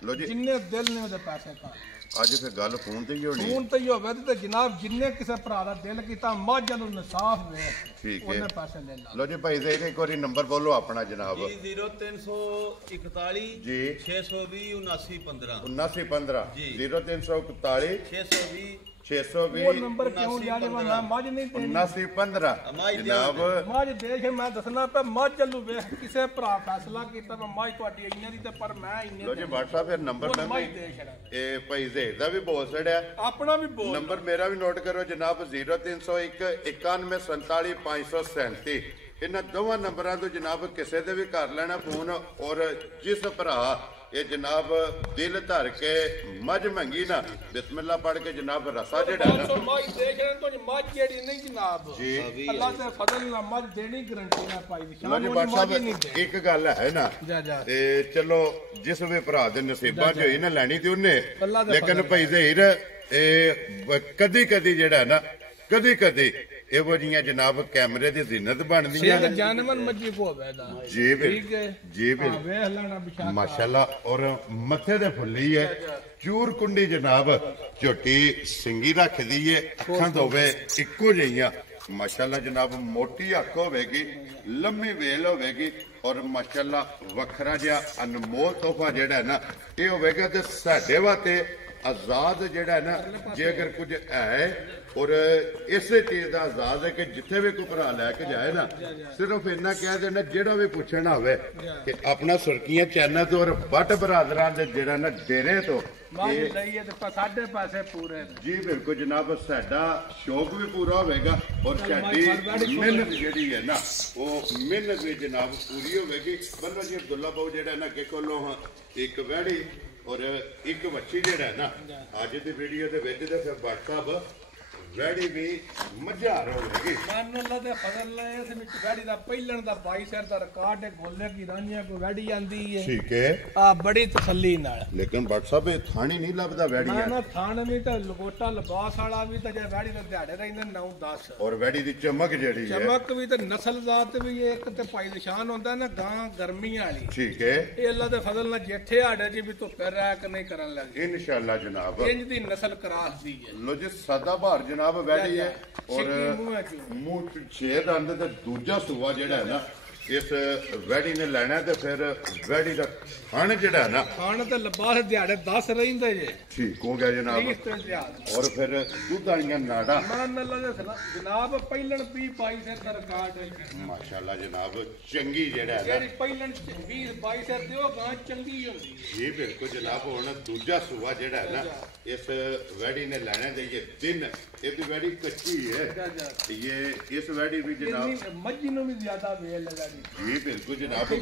ਲਓ ਜੀ। ਛੜਾਂਦੇ ਜਿੰਨੇ ਦਿਲ ਨੇ ਉਹਦੇ ਪੈਸੇ ਘਰ ਅੱਜ ਫਿਰ ਗੱਲ ਫੋਨ ਤੇ ਹੀ ਹੋਣੀ ਹੁਣ ਤਾਂ ਹੀ ਹੋਵੇ ਤੇ ਜਨਾਬ ਜਿੰਨੇ ਕਿਸੇ ਭਰਾ ਦਾ ਦਿਲ ਕੀਤਾ ਮੱਝ ਨੂੰ ਇਨਸਾਫ ਵੇ ਠੀਕ ਹੈ ਉਹਨੇ ਪੈਸੇ ਲੈ ਲਾ ਲਓ ਜੀ ਭਾਈ ਜੀ ਇੱਕ ਵਾਰੀ ਨੰਬਰ ਬੋਲੋ ਆਪਣਾ ਜਨਾਬ ਜੀ 0341 ਜੀ 620 7915 7915 ਜੀ। 0341 620 620 ਉਹ ਨੰਬਰ ਕਿਉਂ ਲਿਆ ਜੇ ਮੈਂ ਮੱਝ ਨਹੀਂ ਦੇਣੀ 7915 ਮੱਝ ਦੇ ਜਨਾਬ ਮੱਝ ਦੇਖ ਮੈਂ ਦੱਸਣਾ ਪਿਆ ਮੱਝ ਚੱਲੂ ਵੇਖ ਕਿਸੇ ਭਰਾ ਫੈਸਲਾ ਕੀਤਾ ਮੈਂ ਮੱਝ ਤੁਹਾਡੀ ਇੰਨੇ ਦੀ ਤੇ ਪਰ ਮੈਂ ਇੰਨੇ ਲੋ ਜੀ WhatsApp ਫਿਰ ਨੰਬਰ ਉਹ ਮੱਝ ਪੈਂਦਾ ਦੇ ਛੜਾ ਇਹ ਭਾਈ ਜ਼ੇਰ ਦਾ ਵੀ ਬੋਲ ਛੜਿਆ ਆਪਣਾ ਵੀ ਬੋਲ ਨੰਬਰ ਮੇਰਾ ਵੀ ਨੋਟ ਕਰੋ ਜਨਾਬ 0301 9147 537 ਇਹਨਾਂ ਦੋਵਾਂ ਨੰਬਰਾਂ ਤੋਂ ਜਨਾਬ ਕਿਸੇ ਦੇ ਵੀ ਕਰ ਲੈਣਾ ਫੋਨ ਔਰ ਜਿਸ ਭਰਾ ਇਹ ਜਨਾਬ ਦਿਲ ਧਰ ਕੇ ਮੱਝ ਮੰਗੀ ਨਾ ਬਿਸਮਿਲ੍ਲਾ ਪੜ ਕੇ ਜਨਾਬ ਰਸਾ ਜਿਹੜਾ ਨਾ 500 ਮੱਝ ਦੇਖ ਰਹੇ ਤੋਂ ਮੱਝ ਜਿਹੜੀ ਨਹੀਂ ਜਨਾਬ ਜੀ ਅੱਲਾਹ ਦੇ ਫਜ਼ਲ ਨਾਲ ਮੱਝ ਦੇਣੀ ਗਰੰਟੀ ਨਾਲ ਪਾਈ ਦੀ ਲੋ ਜੀ WhatsApp ਇੱਕ ਗੱਲ ਹੈ ਨਾ ਜਾ ਤੇ ਚਲੋ ਜਿਸ ਵੀ ਭਰਾ ਦੇ ਨਸੀਬਾਂ 'ਚ ਹੋਈ ਨਾ ਲੈਣੀ ਤੇ ਉਹਨੇ ਅੱਲਾ ਦਾ ਲੇਕਿਨ ਭਾਈ ਜ਼ਹੀਰ ਇਹ ਕਦੀ ਕਦੀ ਜਿਹੜਾ ਨਾ ਕਦੀ ਇਹੋ ਜੀਆਂ ਜਨਾਬ ਕੈਮਰੇ ਦੀ ਜ਼ਿੰਨਤ ਬਣਦੀਆਂ ਇਹ ਜਾਨਵਰ ਮੱਝੀ ਕੋ ਹੋਵੇਦਾ ਜੀ ਠੀਕ ਹੈ ਜੀ ਹਾਂ ਵੇਖ ਲੈਣਾ ਬਿਸ਼ਾ ਮਾਸ਼ਾਅੱਲਾ ਔਰ ਮੱਥੇ ਤੇ ਫੁੱਲੀ ਹੈ ਚੂਰ ਕੁੰਡੀ ਜਨਾਬ ਝੋਟੀ ਸਿੰਗੀ ਰੱਖਦੀ ਏ ਅੱਖਾਂ ਦੋਵੇਂ ਇੱਕੋ ਜਿਹੀਆਂ ਮਾਸ਼ਾਅੱਲਾ ਜਨਾਬ ਮੋਟੀ ਅੱਖ ਹੋਵੇਗੀ ਲੰਮੀ ਵੇਲ ਹੋਵੇਗੀ ਔਰ ਮਾਸ਼ਾਅੱਲਾ ਵੱਖਰਾ ਜਿਹਾ ਅਨਮੋਲ ਤੋਹਫਾ ਜਿਹੜਾ ਨਾ ਇਹ ਹੋਵੇਗਾ ਤੇ ਸਾਡੇ ਵਾਸਤੇ ਆਜ਼ਾਦ ਜਿਹੜਾ ਨਾ ਜੇ ਅਗਰ ਕੁਝ ਹੈ ਔਰ ਇਸੇ ਚੀਜ਼ ਦਾ ਆਜ਼ਾਦ ਹੈ ਕਿ ਜਿੱਥੇ ਵੀ ਕੋਈ ਭਰਾ ਲੈ ਕੇ ਜਾਏ ਨਾ ਸਿਰਫ ਇੰਨਾ ਕਹਿ ਦੇਣਾ ਜਿਹੜਾ ਵੀ ਪੁੱਛਣਾ ਹੋਵੇ ਕਿ ਆਪਣਾ ਸੁਰਖੀਆਂ ਚੈਨਲ ਤੋਂ ਔਰ ਬੱਟ ਬਰਾਦਰਾਂ ਦੇ ਜਿਹੜਾ ਨਾ ਡੇਰੇ ਤੋਂ ਮੱਝ ਲਈਏ ਤੇ ਸਾਡੇ ਪੈਸੇ ਪੂਰੇ ਜੀ ਬਿਲਕੁਲ ਜਨਾਬ ਸਾਡਾ ਸ਼ੌਕ ਵੀ ਪੂਰਾ ਹੋਵੇਗਾ ਔਰ ਸਾਡੀ ਮਿਹਨਤ ਜਿਹੜੀ ਹੈ ਨਾ ਉਹ ਮਿਹਨਤ ਵੀ ਜਨਾਬ ਪੂਰੀ ਹੋਵੇਗੀ ਬੰਦਾ ਜੀ ਅਬਦੁੱਲਾ ਬਾਊ ਜਿਹੜਾ ਨਾ ਕਿ ਕੋਲੋਂ ਇੱਕ ਵਹਿੜੀ ਔਰ ਇੱਕ ਵੱਛੀ ਜਿਹੜਾ ਹੈ ਨਾ ਅੱਜ ਦੀ ਵੀਡੀਓ ਦੇ ਵਿੱਚ ਤੇ ਫਿਰ WhatsApp ਵੈੜੀ ਵੀ ਮਝਾਰ ਹੋਵੇਗੀ ਮਨ ਅੱਲਾ ਦੇ ਫਜ਼ਲ ਨਾਲ ਇਸ ਵਿੱਚ ਵੈੜੀ ਦਾ ਪਹਿਲਣ ਦਾ 22 ਸਿਰ ਦਾ ਰਿਕਾਰਡ ਹੈ ਗੋਲੇ ਕੀ ਰਾਂਝੀਆਂ ਕੋ ਵੈੜੀ ਆਂਦੀ ਹੈ ਠੀਕ ਹੈ ਆ ਬੜੀ ਤਸੱਲੀ ਨਾਲ ਲੇਕਿਨ WhatsApp ਇਹ ਥਾਣੀ ਨਹੀਂ ਲੱਭਦਾ ਵੈੜੀਆਂ ਨਾ ਥਾਣ ਵੀ ਤਾਂ ਲਗੋਟਾ ਲਿਬਾਸ ਵਾਲਾ ਵੀ ਤਾਂ ਜੇ ਵੈੜੀ ਦੇ ਦਿਹਾੜੇ ਰਹਿੰਦੇ 9-10 ਔਰ ਵੈੜੀ ਦੀ ਚਮਕ ਜਿਹੜੀ ਹੈ ਚਮਕ ਵੀ ਤੇ ਨਸਲ ਜ਼ਾਤ ਵੀ ਇੱਕ ਤੇ ਭਾਈ ਨਿਸ਼ਾਨ ਹੁੰਦਾ ਨਾ ਗਾਂ ਗਰਮੀ ਵਾਲੀ ਠੀਕ ਹੈ ਇਹ ਅੱਲਾ ਦੇ ਫਜ਼ਲ ਨਾਲ ਜੇਠੇ ਆੜੇ ਜੀ ਵੀ ਧੁੱਪੇ ਰਹਿ ਕੇ ਨਹੀਂ ਕਰਨ ਲੱਗੇ ਇਨਸ਼ਾਅੱਲਾ ਜਨਾਬ ਇੰਜ ਦੀ ਨਸਲ ਕਰਾਸ ਦੀ ਹੈ ਲੋ ਜੀ ਸਾਦਾ ਭਾਰ ਜਨਾਬ ਵੈੜੀ ਹੈ ਔਰ ਸਿੱਕੀ ਮੂੰਹ ਹੈ ਜੀ। ਮੂੰਹ ਚ ਛੇ ਦੰਦ ਤੇ ਦੂਜਾ ਸੂਆ ਜਿਹੜਾ ਹੈ ਨਾ ਇਸ ਵੈੜੀ ਨੇ ਲੈਣਾ ਤੇ ਫਿਰ ਵੈੜੀ ਦਾ ਥਣ ਜਿਹੜਾ ਹੈ ਨਾ ਖਾਣ ਤੇ ਲਿਬਾਸ ਦਿਹਾੜੇ 10 ਰਹਿੰਦੇ ਜੇ ਠੀਕ ਹੋ ਗਿਆ ਜਨਾਬ 30 ਤੇ ਦਿਹਾੜ ਔਰ ਫਿਰ ਦੁੱਧ ਵਾਲੀਆਂ ਨਾੜਾ ਮਾਨ ਅੱਲਾ ਦੇ ਜਨਾਬ ਪਹਿਲਣ 20-22 ਸਿਰ ਦਾ ਰਿਕਾਰਡ ਹੈ ਮਾਸ਼ਾਅੱਲਾ ਜਨਾਬ ਚੰਗੀ ਜਿਹੜਾ ਹੈ ਜਿਹੜੀ ਨਾ ਪਹਿਲਣ 20-22 ਸਿਰ ਤੇ ਉਹ ਗਾਂ ਚੰਗੀ ਹੁੰਦੀ ਹੈ ਜੀ ਬਿਲਕੁਲ ਜਨਾਬ ਹੁਣ ਦੂਜਾ ਸੂਆ ਜਿਹੜਾ ਹੈ ਨਾ ਇਸ ਵੈੜੀ ਨੇ ਲੈਣਾ ਤੇ ਇਹ ਦਿਨ ਇਹਦੀ ਵੈੜੀ ਕੱਚੀ ਹੈ ਇਹ ਇਸ ਵੈੜੀ ਵੀ ਜਨਾਬ ਮੱਝ ਨੂੰ ਵੀ ਜ਼ਿਆਦਾ ਵੇਲ ਲਗਾ ਦੀ ਜੀ ਬਿਲਕੁਲ ਜਨਾਬ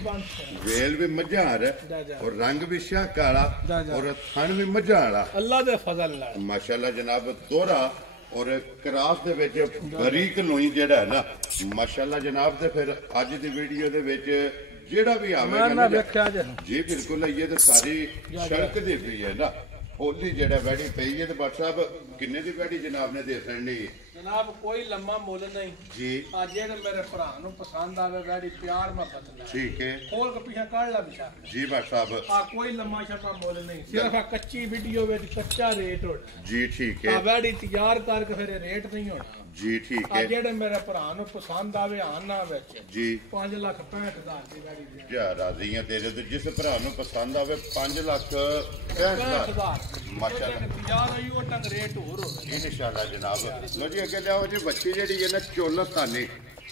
ਵੇਲ ਵੀ ਮਝਾਰ ਹੈ ਔਰ ਰੰਗ ਵੀ ਸ਼ਾਹ ਕਾਲਾ ਔਰ ਥਣ ਵੀ ਮਝਾਰ ਵਾਲਾ ਅੱਲਾ ਦੇ ਫਜ਼ਲ ਨਾਲ ਮਾਸ਼ਾਅੱਲਾ ਜਨਾਬ ਦੋਹਰਾ ਔਰ ਕਰਾਸ ਦੇ ਵਿੱਚ ਬਰੀਕ ਲੋਈ ਜਿਹੜਾ ਹੈ ਨਾ ਮਾਸ਼ਾਅੱਲਾ ਜਨਾਬ ਤੇ ਫਿਰ ਅੱਜ ਦੀ ਵੀਡੀਓ ਦੇ ਵਿੱਚ ਜਿਹੜਾ ਵੀ ਆਵੇਗਾ ਨਾ ਨਾ ਵੇਖਿਆ ਜੇ ਜੀ ਬਿਲਕੁਲ ਇਹ ਤਾਂ ਸਾਰੀ ਸੜਕ ਦੀ ਪਈ ਹੈ ਨਾ ਹੋਲੀ ਜਿਹੜਾ ਵੈੜੀ ਪਈ ਹੈ ਤੇ WhatsApp ਕਿੰਨੇ ਦੀ ਵੈੜੀ ਜਨਾਬ ਨੇ ਦੇ ਸੜਨੀ ਜਨਾਬ ਕੋਈ ਲੰਮਾ ਮੁੱਲ ਨਹੀਂ ਜੀ ਆ ਜਿਹੜੇ ਮੇਰੇ ਭਰਾ ਨੂੰ ਪਸੰਦ ਆਵੇ ਵੈੜੀ ਪਿਆਰ ਮੁਹੱਬਤ ਨਾਲ ਠੀਕ ਹੈ ਖੋਲ ਕੇ ਪਿੱਛੇ ਕੱਢ ਲੈ ਬਿਸ਼ਾ ਜੀ WhatsApp ਆ ਕੋਈ ਲੰਮਾ ਛੱਪਾ ਮੁੱਲ ਨਹੀਂ ਸਿਰਫ ਆ ਕੱਚੀ ਵੀਡੀਓ ਵਿੱਚ ਕੱਚਾ ਰੇਟ ਹੋਣਾ ਜੀ ਠੀਕ ਆ ਹੈ ਵੈੜੀ ਤਿਆਰ ਕਰਕੇ ਫਿਰ ਇਹ ਰੇਟ ਨਹੀਂ ਹੋਣਾ ਜੀ ਠੀਕ ਆ ਹੈ ਜਿਹੜੇ ਮੇਰੇ ਭਰਾ ਨੂੰ ਪਸੰਦ ਆਵੇ ਆਨਾ ਵਿੱਚ ਜੀ 5,65,000 ਦੀ ਗਾੜੀ ਦੇ ਜਾ ਰਾਜ਼ੀ ਆ ਤੇਰੇ ਤੇ ਜਿਸ ਭਰਾ ਨੂੰ ਪਸੰਦ ਆਵੇ 5,65,000 ਮਾਸ਼ਾਅੱਲਾ ਯਾਰ ਆਈ ਉਹ ਟੰਗ ਰੇਟ ਹੋਰ ਹੋਵੇ ਇਨਸ਼ਾਅੱਲਾ ਜਨਾਬ ਲੋ ਜੀ ਅੱਗੇ ਲਿਆਓ ਜੀ ਬੱਚੀ ਜਿਹੜੀ ਹੈ ਨਾ ਚੋਲਸਤਾਨੀ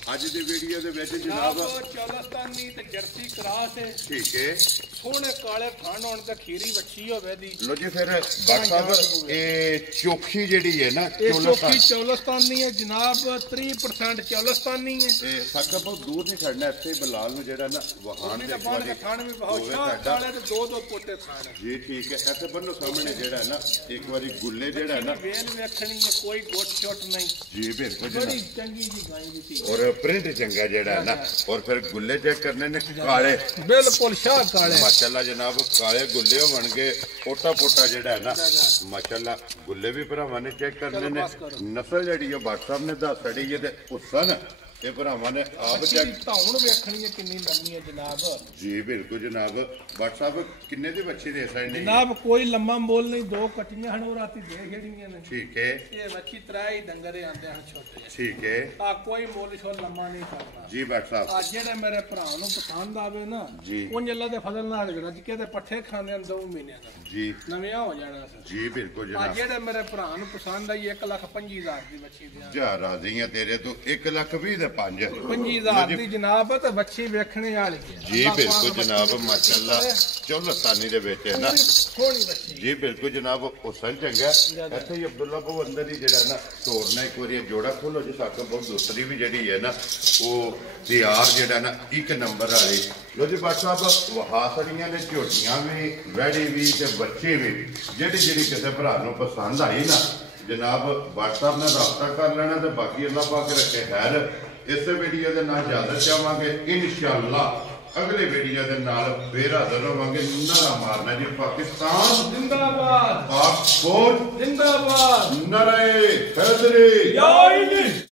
ਅੱਜ ਦੀ ਵੀਡੀਓ ਦੇ ਵਿੱਚ ਜਨਾਬ ਚੌਲਸਤਾਨੀ ਤੇ ਜਰਸੀ ਕਰਾਸ ਹੈ ਠੀਕ ਹੈ ਸੋਹਣੇ ਕਾਲੇ ਥਣ ਹੋਣ ਤੇ ਖੀਰੀ ਵੱਛੀ ਹੋਵੇ ਦੀ ਲੋ ਜੀ ਫਿਰ WhatsApp ਇਹ ਚੋਖੀ ਜਿਹੜੀ ਹੈ ਨਾ ਇਹ ਚੋਕੀ ਚੋਲਸਤਾਨ ਚੌਲਸਤਾਨੀ ਹੈ ਜਨਾਬ 30% ਚੌਲਸਤਾਨੀ ਹੈ ਇਹ ਸਾਡਾ ਬਹੁਤ ਦੂਰ ਨਹੀਂ ਛੱਡਣਾ ਇੱਥੇ ਹੀ ਬਲਾਲ ਨੂੰ ਜਿਹੜਾ ਨਾ ਵਹਾਨ ਦੇ ਬਾਣ ਦਾ ਥਣ ਵੀ ਬਹੁਤ ਸ਼ਾਹ ਕਾਲੇ ਤੇ ਦੋ ਪੋਤੇ ਥਣ ਜੀ ਠੀਕ ਹੈ ਇੱਥੇ ਬੰਨੋ ਸਾਹਮਣੇ ਜਿਹੜਾ ਹੈ ਨਾ ਇੱਕ ਵਾਰੀ ਗੁੱਲੇ ਜਿਹੜਾ ਹੈ ਨਾ ਵੇਲ ਵੇਖਣੀ ਹੈ ਕੋਈ ਗੋਟ ਛੋਟ ਨਹੀਂ ਜੀ ਬਿਲਕੁਲ ਬੜੀ ਜਨਾਬ ਚੰਗੀ ਜੀ ਗਾਈ ਦੀ ਸੀ ਔਰ ਪ੍ਰਿੰਟ ਚੰਗਾ ਜਿਹੜਾ ਹੈ ਨਾ ਔਰ ਫਿਰ ਗੁੱਲੇ ਚੈੱਕ ਕਰਨੇ ਨੇ ਕਾਲੇ ਬਿਲਕੁਲ ਸ਼ਾਹ ਕਾਲੇ ਮਾਸ਼ਾਅੱਲਾ ਜਨਾਬ ਕਾਲੇ ਗੁੱਲੇ ਹੋਣਗੇ ਪੋਟਾ ਪੋਟਾ ਜਿਹੜਾ ਹੈ ਨਾ ਮਾਸ਼ਾਅੱਲਾ ਗੁੱਲੇ ਵੀ ਭਰਾਵਾਂ ਨੇ ਚੈੱਕ ਕਰਨੇ ਨੇ ਨਸਲ ਜਿਹੜੀ ਉਹ WhatsApp ਨੇ ਦੱਸ ਛੜੀ ਹੈ ਤੇ ਉਸਨ ਇਹ ਭਰਾਵਾਂ ਨੇ ਆਪ ਚੈੱਕ ਧੌਣ ਵੇਖਣੀ ਹੈ ਕਿੰਨੀ ਲੰਮੀ ਹੈ ਜਨਾਬ ਜੀ ਬਿਲਕੁਲ ਜਨਾਬ WhatsApp ਕਿੰਨੇ ਦੀ ਬੱਚੀ ਦੇ ਸਕਦੇ ਜਨਾਬ ਕੋਈ ਲੰਮਾ ਮੁੱਲ ਨਹੀਂ ਦੋ ਕੱਟੀਆਂ ਹਨ ਉਹ ਰਾਤੀ ਦੇ ਖੇੜੀਆਂ ਨੇ ਠੀਕ ਹੈ ਇਹ ਬੱਚੀ ਤਰਾਈ ਡੰਗਰੇ ਆਂਦੇ ਹਨ ਛੋਟੇ ਠੀਕ ਹੈ ਆ ਕੋਈ ਮੁੱਲ ਛੋ ਲੰਮਾ ਨਹੀਂ ਕਰਦਾ ਜੀ WhatsApp ਆ ਜਿਹੜੇ ਮੇਰੇ ਭਰਾ ਨੂੰ ਪਸੰਦ ਆਵੇ ਨਾ ਜੀ ਉਹ ਅੱਲਾ ਦੇ ਫਜ਼ਲ ਨਾਲ ਰੱਜ ਕੇ ਤੇ ਪੱਠੇ ਖਾਂਦੇ ਹਨ 2 ਮਹੀਨਿਆਂ ਦਾ ਜੀ ਨਵਿਆਂ ਹੋ ਜਾਣਾ ਸਰ ਜੀ ਬਿਲਕੁਲ ਆ ਜਨਾਬ ਜਿਹੜੇ ਮੇਰੇ ਭਰਾ ਨੂੰ ਪਸੰਦ ਆਈ 1,25,000 ਦੀ ਬੱਚੀ ਦੇ ਜਾ ਰਾਜ਼ੀ ਆ ਤੇਰੇ ਤੋਂ 1,20,000 ਦੇ 5 25,000 ਦੀ ਜਨਾਬ ਤੇ ਬੱਚੀ ਵੇਖਣੇ ਵਾਲੀ ਹੈ ਜੀ ਬਿਲਕੁਲ ਜਨਾਬ ਮਾਸ਼ਾਅੱਲਾ ਚੌਲਸਾਨੀ ਦੇ ਵਿੱਚ ਹੈ ਨਾ ਸੋਹਣੀ ਬੱਚੀ ਜੀ ਬਿਲਕੁਲ ਜਨਾਬ ਹੁਸਨ ਚੰਗਾ ਇੱਥੇ ਹੀ ਅਬਦੁੱਲਾ ਕੋ ਅੰਦਰ ਹੀ ਜਿਹੜਾ ਨਾ ਤੋੜਨਾ ਇੱਕ ਵਾਰੀ ਜੋੜਾ ਖੋਲੋ ਜੀ ਸਾਕਾ ਬਹੁਤ ਦੂਸਰੀ ਵੀ ਜਿਹੜੀ ਹੈ ਨਾ ਉਹ ਤਿਆਰ ਜਿਹੜਾ ਨਾ ਇੱਕ ਨੰਬਰ ਵਾਲੀ ਲੋ ਜੀ WhatsApp ਵਹਾਸੜੀਆਂ ਨੇ ਝੋਟੀਆਂ ਵੀ ਵੈੜੀ ਵੀ ਤੇ ਬੱਚੇ ਵੀ ਜਿਹੜੀ ਕਿਸੇ ਭਰਾ ਨੂੰ ਪਸੰਦ ਆਈ ਨਾ ਜਨਾਬ WhatsApp ਨਾਲ ਰਾਬਤਾ ਕਰ ਲੈਣਾ ਤੇ ਬਾਕੀ ਅੱਲਾਹ ਪਾਕ ਰੱਖੇ ਖੈਰ ਇਸੇ ਵੀਡੀਓ ਦੇ ਨਾਲ ਇਜਾਜ਼ਤ ਚਾਹਾਂਗੇ ਇਨਸ਼ਾਅੱਲਾ ਅਗਲੇ ਵੀਡੀਓ ਦੇ ਨਾਲ ਫੇਰ ਹਾਜ਼ਰ ਹੋਵਾਂਗੇ ਨਾਰਾ ਮਾਰਨਾ ਜੀ ਪਾਕਿਸਤਾਨ ਜ਼ਿੰਦਾਬਾਦ ਪਾਕ ਫੌਜ ਜ਼ਿੰਦਾਬਾਦ ਨਰੇ ਫੈਦਰੀ ਯਾ ਇਲੀ